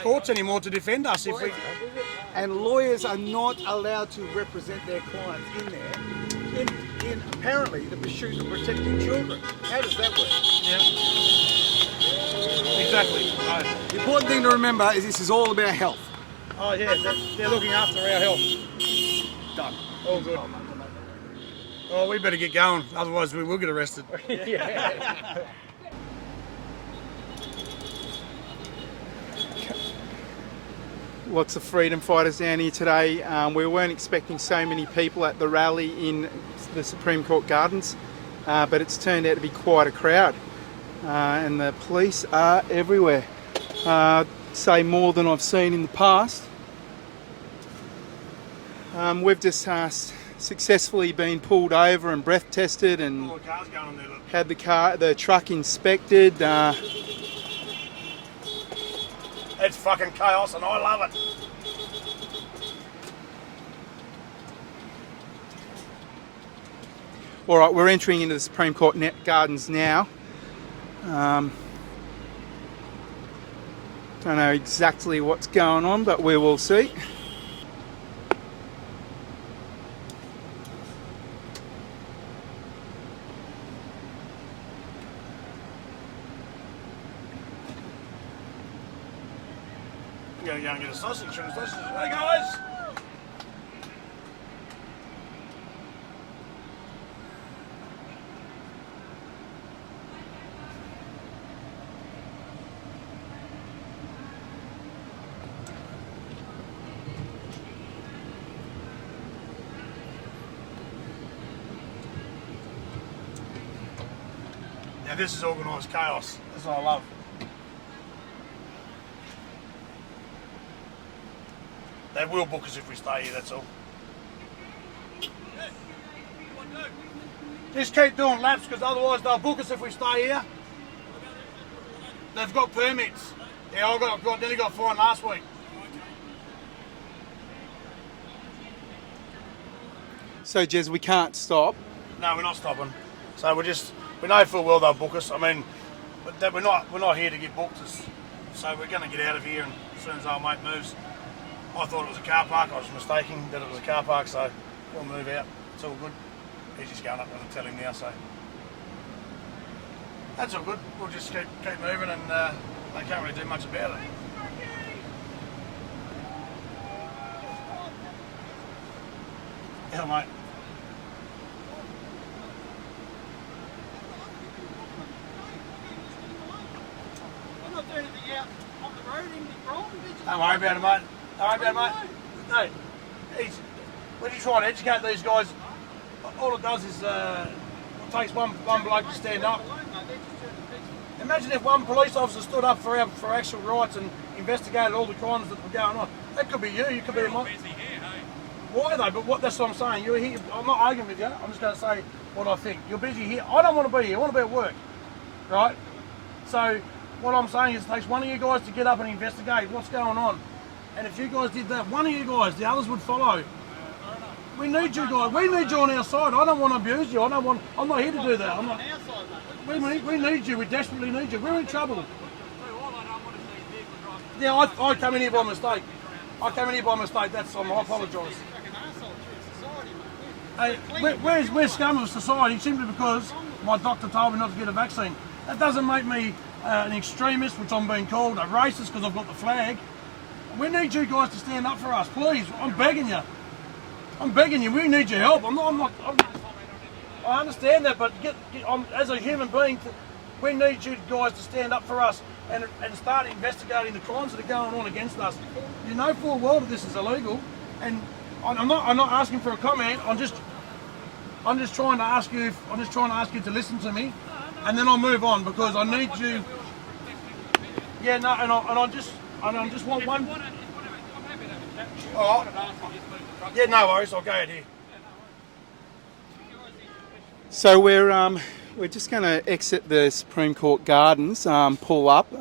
courts anymore to defend us if we. And lawyers are not allowed to represent their clients in there, in apparently the pursuit of protecting children. How does that work? Yeah. Exactly. The important thing to remember is this is all about health. Oh yeah, they're looking after our health. Done. All good. Oh, we better get going, otherwise we will get arrested. Lots of freedom fighters down here today. We weren't expecting so many people at the rally in the Supreme Court Gardens, but it's turned out to be quite a crowd. And the police are everywhere. Say more than I've seen in the past. We've just successfully been pulled over and breath tested and All the cars going on there, look. had the truck inspected. It's fucking chaos and I love it. All right, we're entering into the Supreme Court Gardens now. Don't know exactly what's going on, but we will see. I'm going to go and get a sausage from the sausage. Hey guys! Now this is organised chaos. This is what I love. They will book us if we stay here, that's all. Just keep doing laps because otherwise they'll book us if we stay here. They've got permits. Yeah, I nearly got fined last week. So, Jez, we can't stop. No, we're not stopping. So we know full well they'll book us. I mean, but that we're not here to get booked. So we're going to get out of here and as soon as our mate moves. I thought it was a car park. I was mistaken that it was a car park, so we'll move out. It's all good. He's just going up and tell him now, so that's all good. We'll just keep moving, and they can't really do much about it. Yeah, mate. I'm not doing anything out on the road, anything wrong. Don't worry about it, mate. Don't worry about it, mate. No, when you try and educate these guys, all it does is it takes one bloke to stand up. Imagine if one police officer stood up for actual rights and investigated all the crimes that were going on. That could be you. You could be a Why though? But that's what I'm saying. You're here. I'm not arguing with you. I'm just going to say what I think. You're busy here. I don't want to be here. I want to be at work, right? So what I'm saying is, it takes one of you guys to get up and investigate what's going on. And if you guys did that, one of you guys, the others would follow. We need you guys. We need you on our side. I don't want to abuse you. I'm not here to do that. I'm not. We need you. We desperately need you. We're in trouble. Yeah, I came in here by mistake. That's I apologise. Hey, we're scum of society simply because my doctor told me not to get a vaccine. That doesn't make me an extremist, which I'm being called, a racist because I've got the flag. We need you guys to stand up for us, please. I'm begging you. We need your help. I understand that, but as a human being, we need you guys to stand up for us and start investigating the crimes that are going on against us. You know full well that this is illegal, and I'm not asking for a comment. I'm just trying to ask you to listen to me, and then I'll move on because I need you. Yeah, no, and I just want one. Oh, yeah, no worries. I'll go ahead here. So we're just going to exit the Supreme Court Gardens, pull up.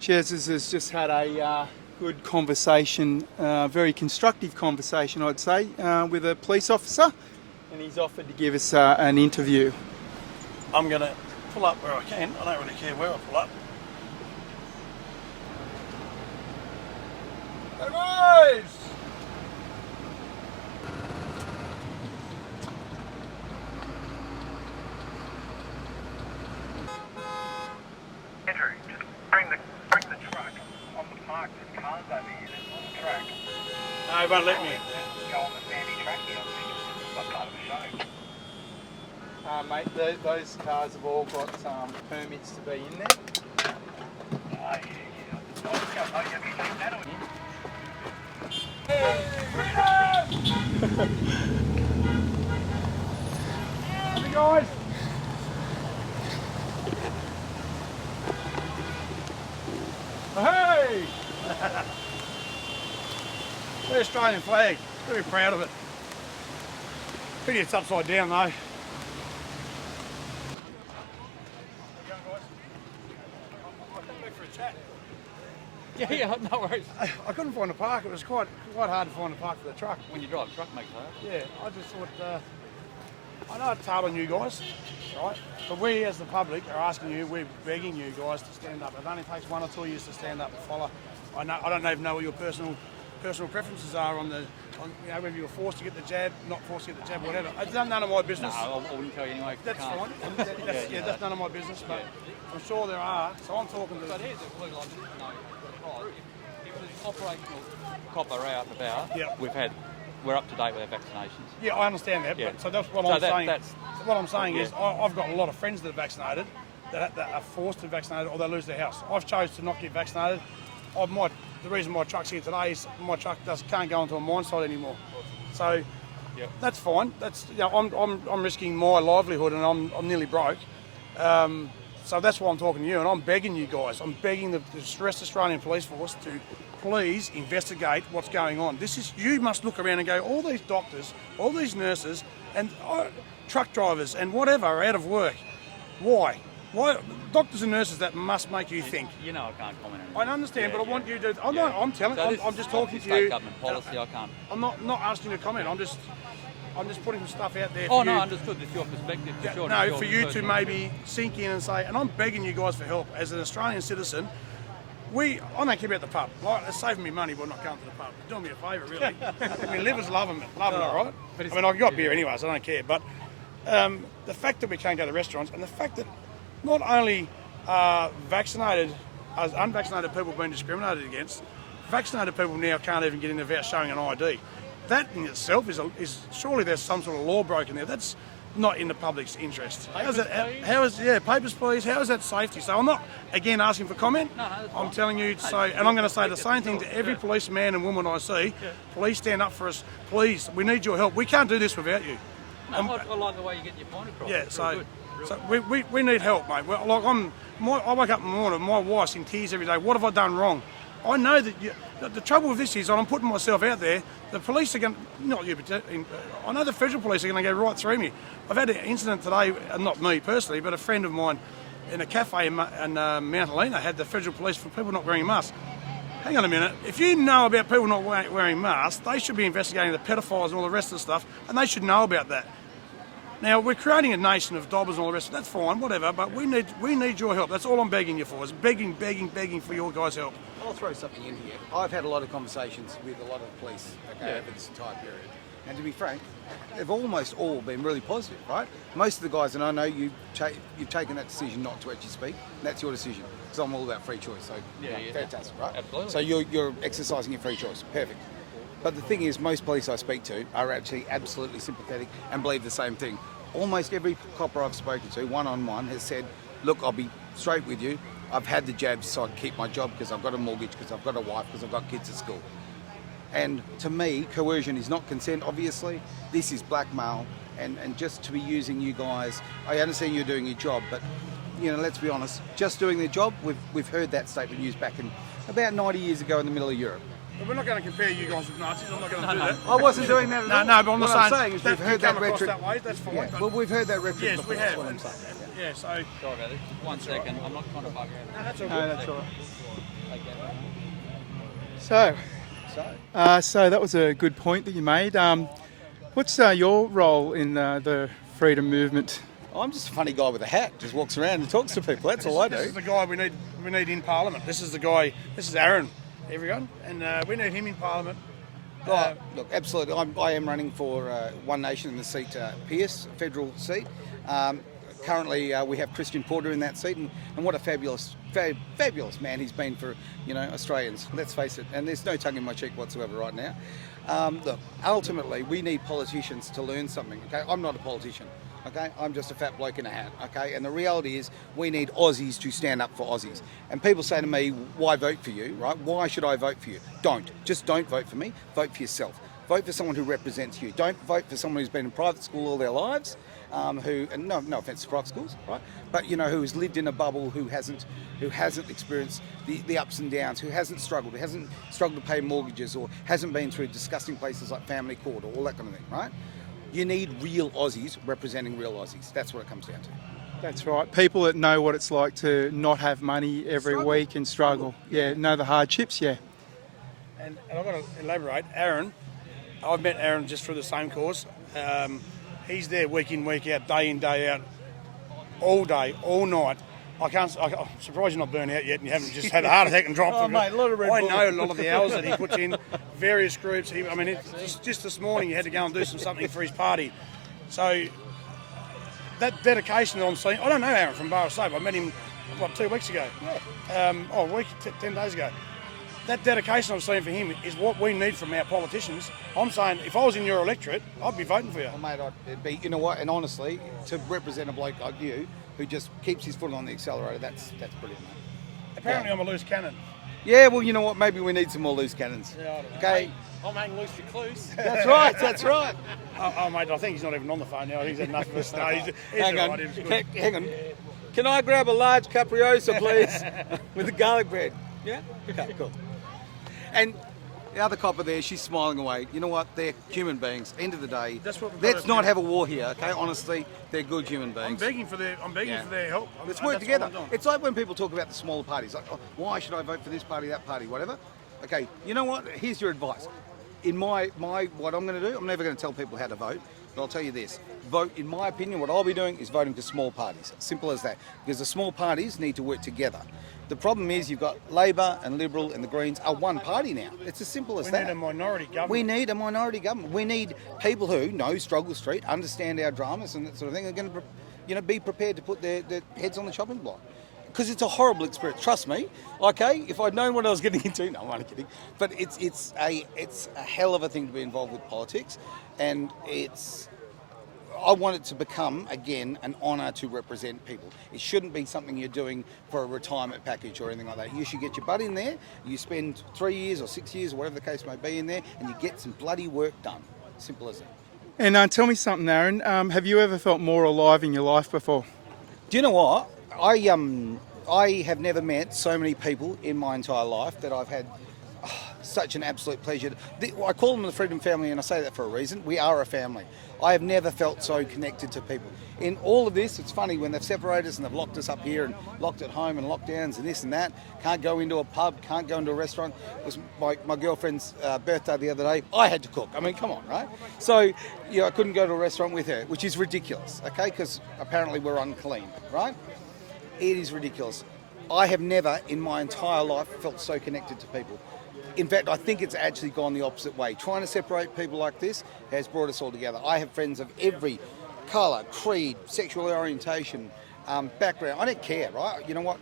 Jezza has just had a good conversation, very constructive conversation, I'd say, with a police officer, and he's offered to give us an interview. I'm going to pull up where I can. I don't really care where I pull up. Hey guys! Andrew, just bring the truck on the park. There's cars over here. There's on the track. No, he won't let me. Go on the sandy track here. I think it's not part of the show. Mate, those cars have all got permits to be in there. Yeah. I'll just go. Oh, have you seen that or? Hey guys! Hey! The Australian flag. Very proud of it. Pity it's upside down though. Yeah, no worries. I couldn't find a park. It was quite hard to find a park for the truck. When you drive a truck, makes it hard. Yeah, I just thought, I know it's hard on you guys, right? But we as the public are asking you, we're begging you guys to stand up. It only takes 1 or 2 years to stand up and follow. I don't even know what your personal preferences are on whether you're forced to get the jab, not forced to get the jab, whatever. It's none of my business. No, I wouldn't tell you anyway. That's fine. That's none of my business, but I'm sure there are. So I'm talking to. But here's the clue, like, if there's operational copper out and about, we're up to date with our vaccinations. Yeah, I understand that. Yeah. But so that's what I'm saying. What I'm saying is, I've got a lot of friends that are vaccinated, that are forced to vaccinate or they lose their house. I've chosen to not get vaccinated. The reason my truck's here today is my truck can't go onto a mine site anymore. So that's fine. That's I'm risking my livelihood and I'm nearly broke. So that's why I'm talking to you, and I'm begging you guys. I'm begging the West Australian Police Force to please investigate what's going on. You must look around and go, all these doctors, all these nurses, and truck drivers and whatever are out of work. Why? Doctors and nurses, that must make you think. You know I can't comment on it. I understand, but I want you to. I'm telling. I'm just talking to you. Government policy, I can't. I'm not asking you to comment. I'm just putting some stuff out there. Oh no, understood. That's your perspective. For sure. No, for you to maybe sink in and say, and I'm begging you guys for help as an Australian citizen. I don't care about the pub. Like, it's saving me money by not going to the pub. It's doing me a favour, really. I mean, livers love it, all right? I mean, I've got beer anyway, so I don't care. But the fact that we can't go to restaurants, and the fact that not only are unvaccinated people being discriminated against, vaccinated people now can't even get in without showing an ID. That in itself is surely there's some sort of law broken there. That's not in the public's interest. Papers, please. How is papers, please? How is that safety? So I'm not again asking for comment. No, that's I'm fine. telling you to say, and I'm going to say the same thing to every policeman and woman I see. Please stand up for us. Please, we need your help. We can't do this without you. No, I like the way you get your point across. Yeah, It's so, really good. so we need help, mate. Well, like I wake up in the morning, my wife's in tears every day. What have I done wrong? I know that the trouble with this is, I'm putting myself out there. The police are going, not you, but I know the federal police are going to go right through me. I've had an incident today, not me personally, but a friend of mine in a cafe in Mount Helena had the federal police for people not wearing masks. Hang on a minute. If you know about people not wearing masks, they should be investigating the pedophiles and all the rest of the stuff, and they should know about that. Now, we're creating a nation of dobbers and all the rest of that's fine, whatever, but we need your help. That's all I'm begging you for, is begging for your guys' help. I'll throw something in here. I've had a lot of conversations with a lot of police over this entire period. And to be frank, they've almost all been really positive, right? Most of the guys, and I know you've taken that decision not to actually speak, and that's your decision, because I'm all about free choice. So, fantastic, right? Absolutely. So you're exercising your free choice. Perfect. But the thing is, most police I speak to are actually absolutely sympathetic and believe the same thing. Almost every copper I've spoken to, one-on-one, has said, look, I'll be straight with you. I've had the jabs so I can keep my job because I've got a mortgage, because I've got a wife, because I've got kids at school. And to me, coercion is not consent, obviously. This is blackmail. And just to be using you guys, I understand you're doing your job, but, let's be honest, just doing their job, we've heard that statement used back in about 90 years ago in the middle of Europe. But we're not going to compare you guys with Nazis. I'm not going to do that. I wasn't doing that at all. No, but I'm what not I'm saying is we've heard that rhetoric. That way, that's fine. Yeah, But well, we've heard that rhetoric yes, before. we That's have. what I'm saying. Yeah, so Sorry about this. 1 second. I'm not trying to bug you. no, that's all good. No, that's all right. So that was a good point that you made. What's your role in the freedom movement? I'm just a funny guy with a hat, just walks around and talks to people. That's all I This is do. the guy we need in Parliament. This is the guy. This is Aaron, everyone, and we need him in Parliament. Look, absolutely. I am running for One Nation in the seat Pierce, federal seat. Currently, we have Christian Porter in that seat, and what a fabulous man he's been for Australians. Let's face it, and there's no tongue in my cheek whatsoever right now. Look, ultimately, we need politicians to learn something. Okay, I'm not a politician. Okay, I'm just a fat bloke in a hat. Okay, and the reality is, we need Aussies to stand up for Aussies. And people say to me, "Why vote for you?" Right? Why should I vote for you? Don't vote for me. Vote for yourself. Vote for someone who represents you. Don't vote for someone who's been in private school all their lives. And no offence to private schools, right? But who has lived in a bubble, who hasn't experienced the ups and downs, who hasn't struggled to pay mortgages, or hasn't been through disgusting places like family court or all that kind of thing, right? You need real Aussies representing real Aussies. That's what it comes down to. That's right. People that know what it's like to not have money every week and struggle. Yeah, know the hardships. Yeah. And I've got to elaborate. Aaron, I've met Aaron just through the same course. He's there week in, week out, day in, day out, all day, all night. I'm surprised you're not burnt out yet and you haven't just had a heart attack and dropped. Oh, mate, a lot of Red Bull. I know a lot of the hours that he puts in, various groups. Just this morning he had to go and do something for his party. So that dedication that I'm seeing, I don't know Aaron from Barra Soap. I met him, 2 weeks ago? Yeah. A week, 10 days ago. That dedication I'm seeing for him is what we need from our politicians. I'm saying, if I was in your electorate, I'd be voting for you. Well, mate, it'd be, and honestly, to represent a bloke like you, who just keeps his foot on the accelerator, that's brilliant, mate. Apparently I'm a loose cannon. Yeah, well, you know what? Maybe we need some more loose cannons. Yeah, I don't know. Okay. I'm hanging loose to clues. That's right. That's right. Oh, mate, I think he's not even on the phone now. He's had enough of us. No, he's Hang all on. right, he was good. Hang on. Can I grab a large capriosa, please, with the garlic bread? Yeah. Okay. Cool. And the other copper there, she's smiling away. You know what? They're human beings. End of the day, That's what we've let's got to not do. have a war here. Okay. Honestly, they're good human beings. I'm begging for their help. Let's That's work what together. I'm doing. It's like when people talk about the smaller parties, like, oh, why should I vote for this party, that party, whatever? Okay, you know what? Here's your advice. In my what I'm going to do, I'm never going to tell people how to vote, but I'll tell you this. Vote, in my opinion, what I'll be doing is voting for small parties. Simple as that. Because the small parties need to work together. The problem is you've got Labor and Liberal and the Greens are one party now. It's as simple as We that. need a minority government. We need a minority government. We need people who know Struggle Street, understand our dramas and that sort of thing, are going to be prepared to put their heads on the chopping block. Because it's a horrible experience. Trust me. Okay, if I'd known what I was getting into, no, I'm only kidding. But it's a hell of a thing to be involved with politics, and it's I want it to become, again, an honour to represent people. It shouldn't be something you're doing for a retirement package or anything like that. You should get your butt in there, you spend 3 years or 6 years or whatever the case may be in there, and you get some bloody work done. Simple as that. And tell me something, Aaron. Have you ever felt more alive in your life before? Do you know what? I have never met so many people in my entire life that I've had such an absolute pleasure. I call them the Freedom Family, and I say that for a reason. We are a family. I have never felt so connected to people. In all of this, it's funny when they've separated us and they've locked us up here and locked at home and lockdowns and this and that. Can't go into a pub, can't go into a restaurant. It was my girlfriend's birthday the other day. I had to cook. I mean, come on, right? So, I couldn't go to a restaurant with her, which is ridiculous, okay? Because apparently we're unclean, right? It is ridiculous. I have never in my entire life felt so connected to people. In fact, I think it's actually gone the opposite way. Trying to separate people like this has brought us all together. I have friends of every colour, creed, sexual orientation, background. I don't care, right? You know what?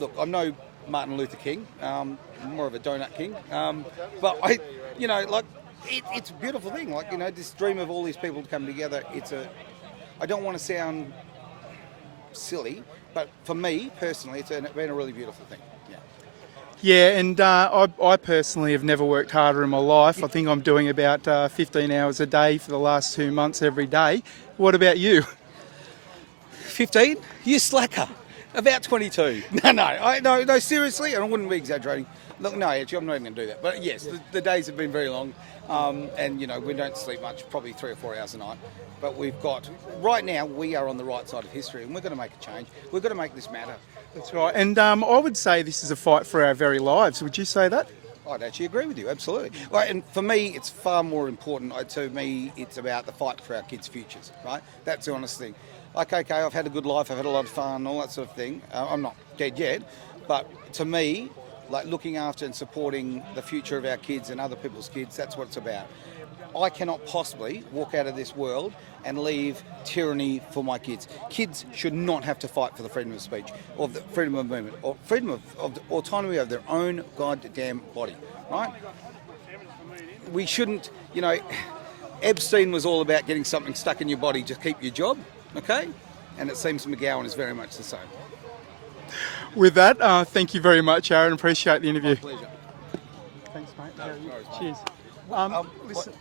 Look, I'm no Martin Luther King. I'm more of a donut king. But it's a beautiful thing. This dream of all these people to come together. I don't want to sound silly, but for me personally, it's been a really beautiful thing. Yeah, and I personally have never worked harder in my life. I think I'm doing about 15 hours a day for the last 2 months every day. What about you? 15? You slacker. About 22. No, seriously, and I wouldn't be exaggerating. Look, no, actually, I'm not even going to do that. But yes, the days have been very long, and we don't sleep much, probably 3 or 4 hours a night. But right now, we are on the right side of history, and we're going to make a change. We're going to make this matter. That's right. And I would say this is a fight for our very lives. Would you say that? I'd actually agree with you, absolutely. Right, and for me, it's far more important. To me, it's about the fight for our kids' futures, right? That's the honest thing. Okay, I've had a good life, I've had a lot of fun, all that sort of thing. I'm not dead yet, but to me, looking after and supporting the future of our kids and other people's kids, that's what it's about. I cannot possibly walk out of this world and leave tyranny for my kids. Kids should not have to fight for the freedom of speech or the freedom of movement or freedom of the autonomy of their own goddamn body, right? We shouldn't, Epstein was all about getting something stuck in your body to keep your job, okay? And it seems McGowan is very much the same. With that, thank you very much, Aaron. Appreciate the interview. My pleasure. Thanks, mate. Cheers. Listen.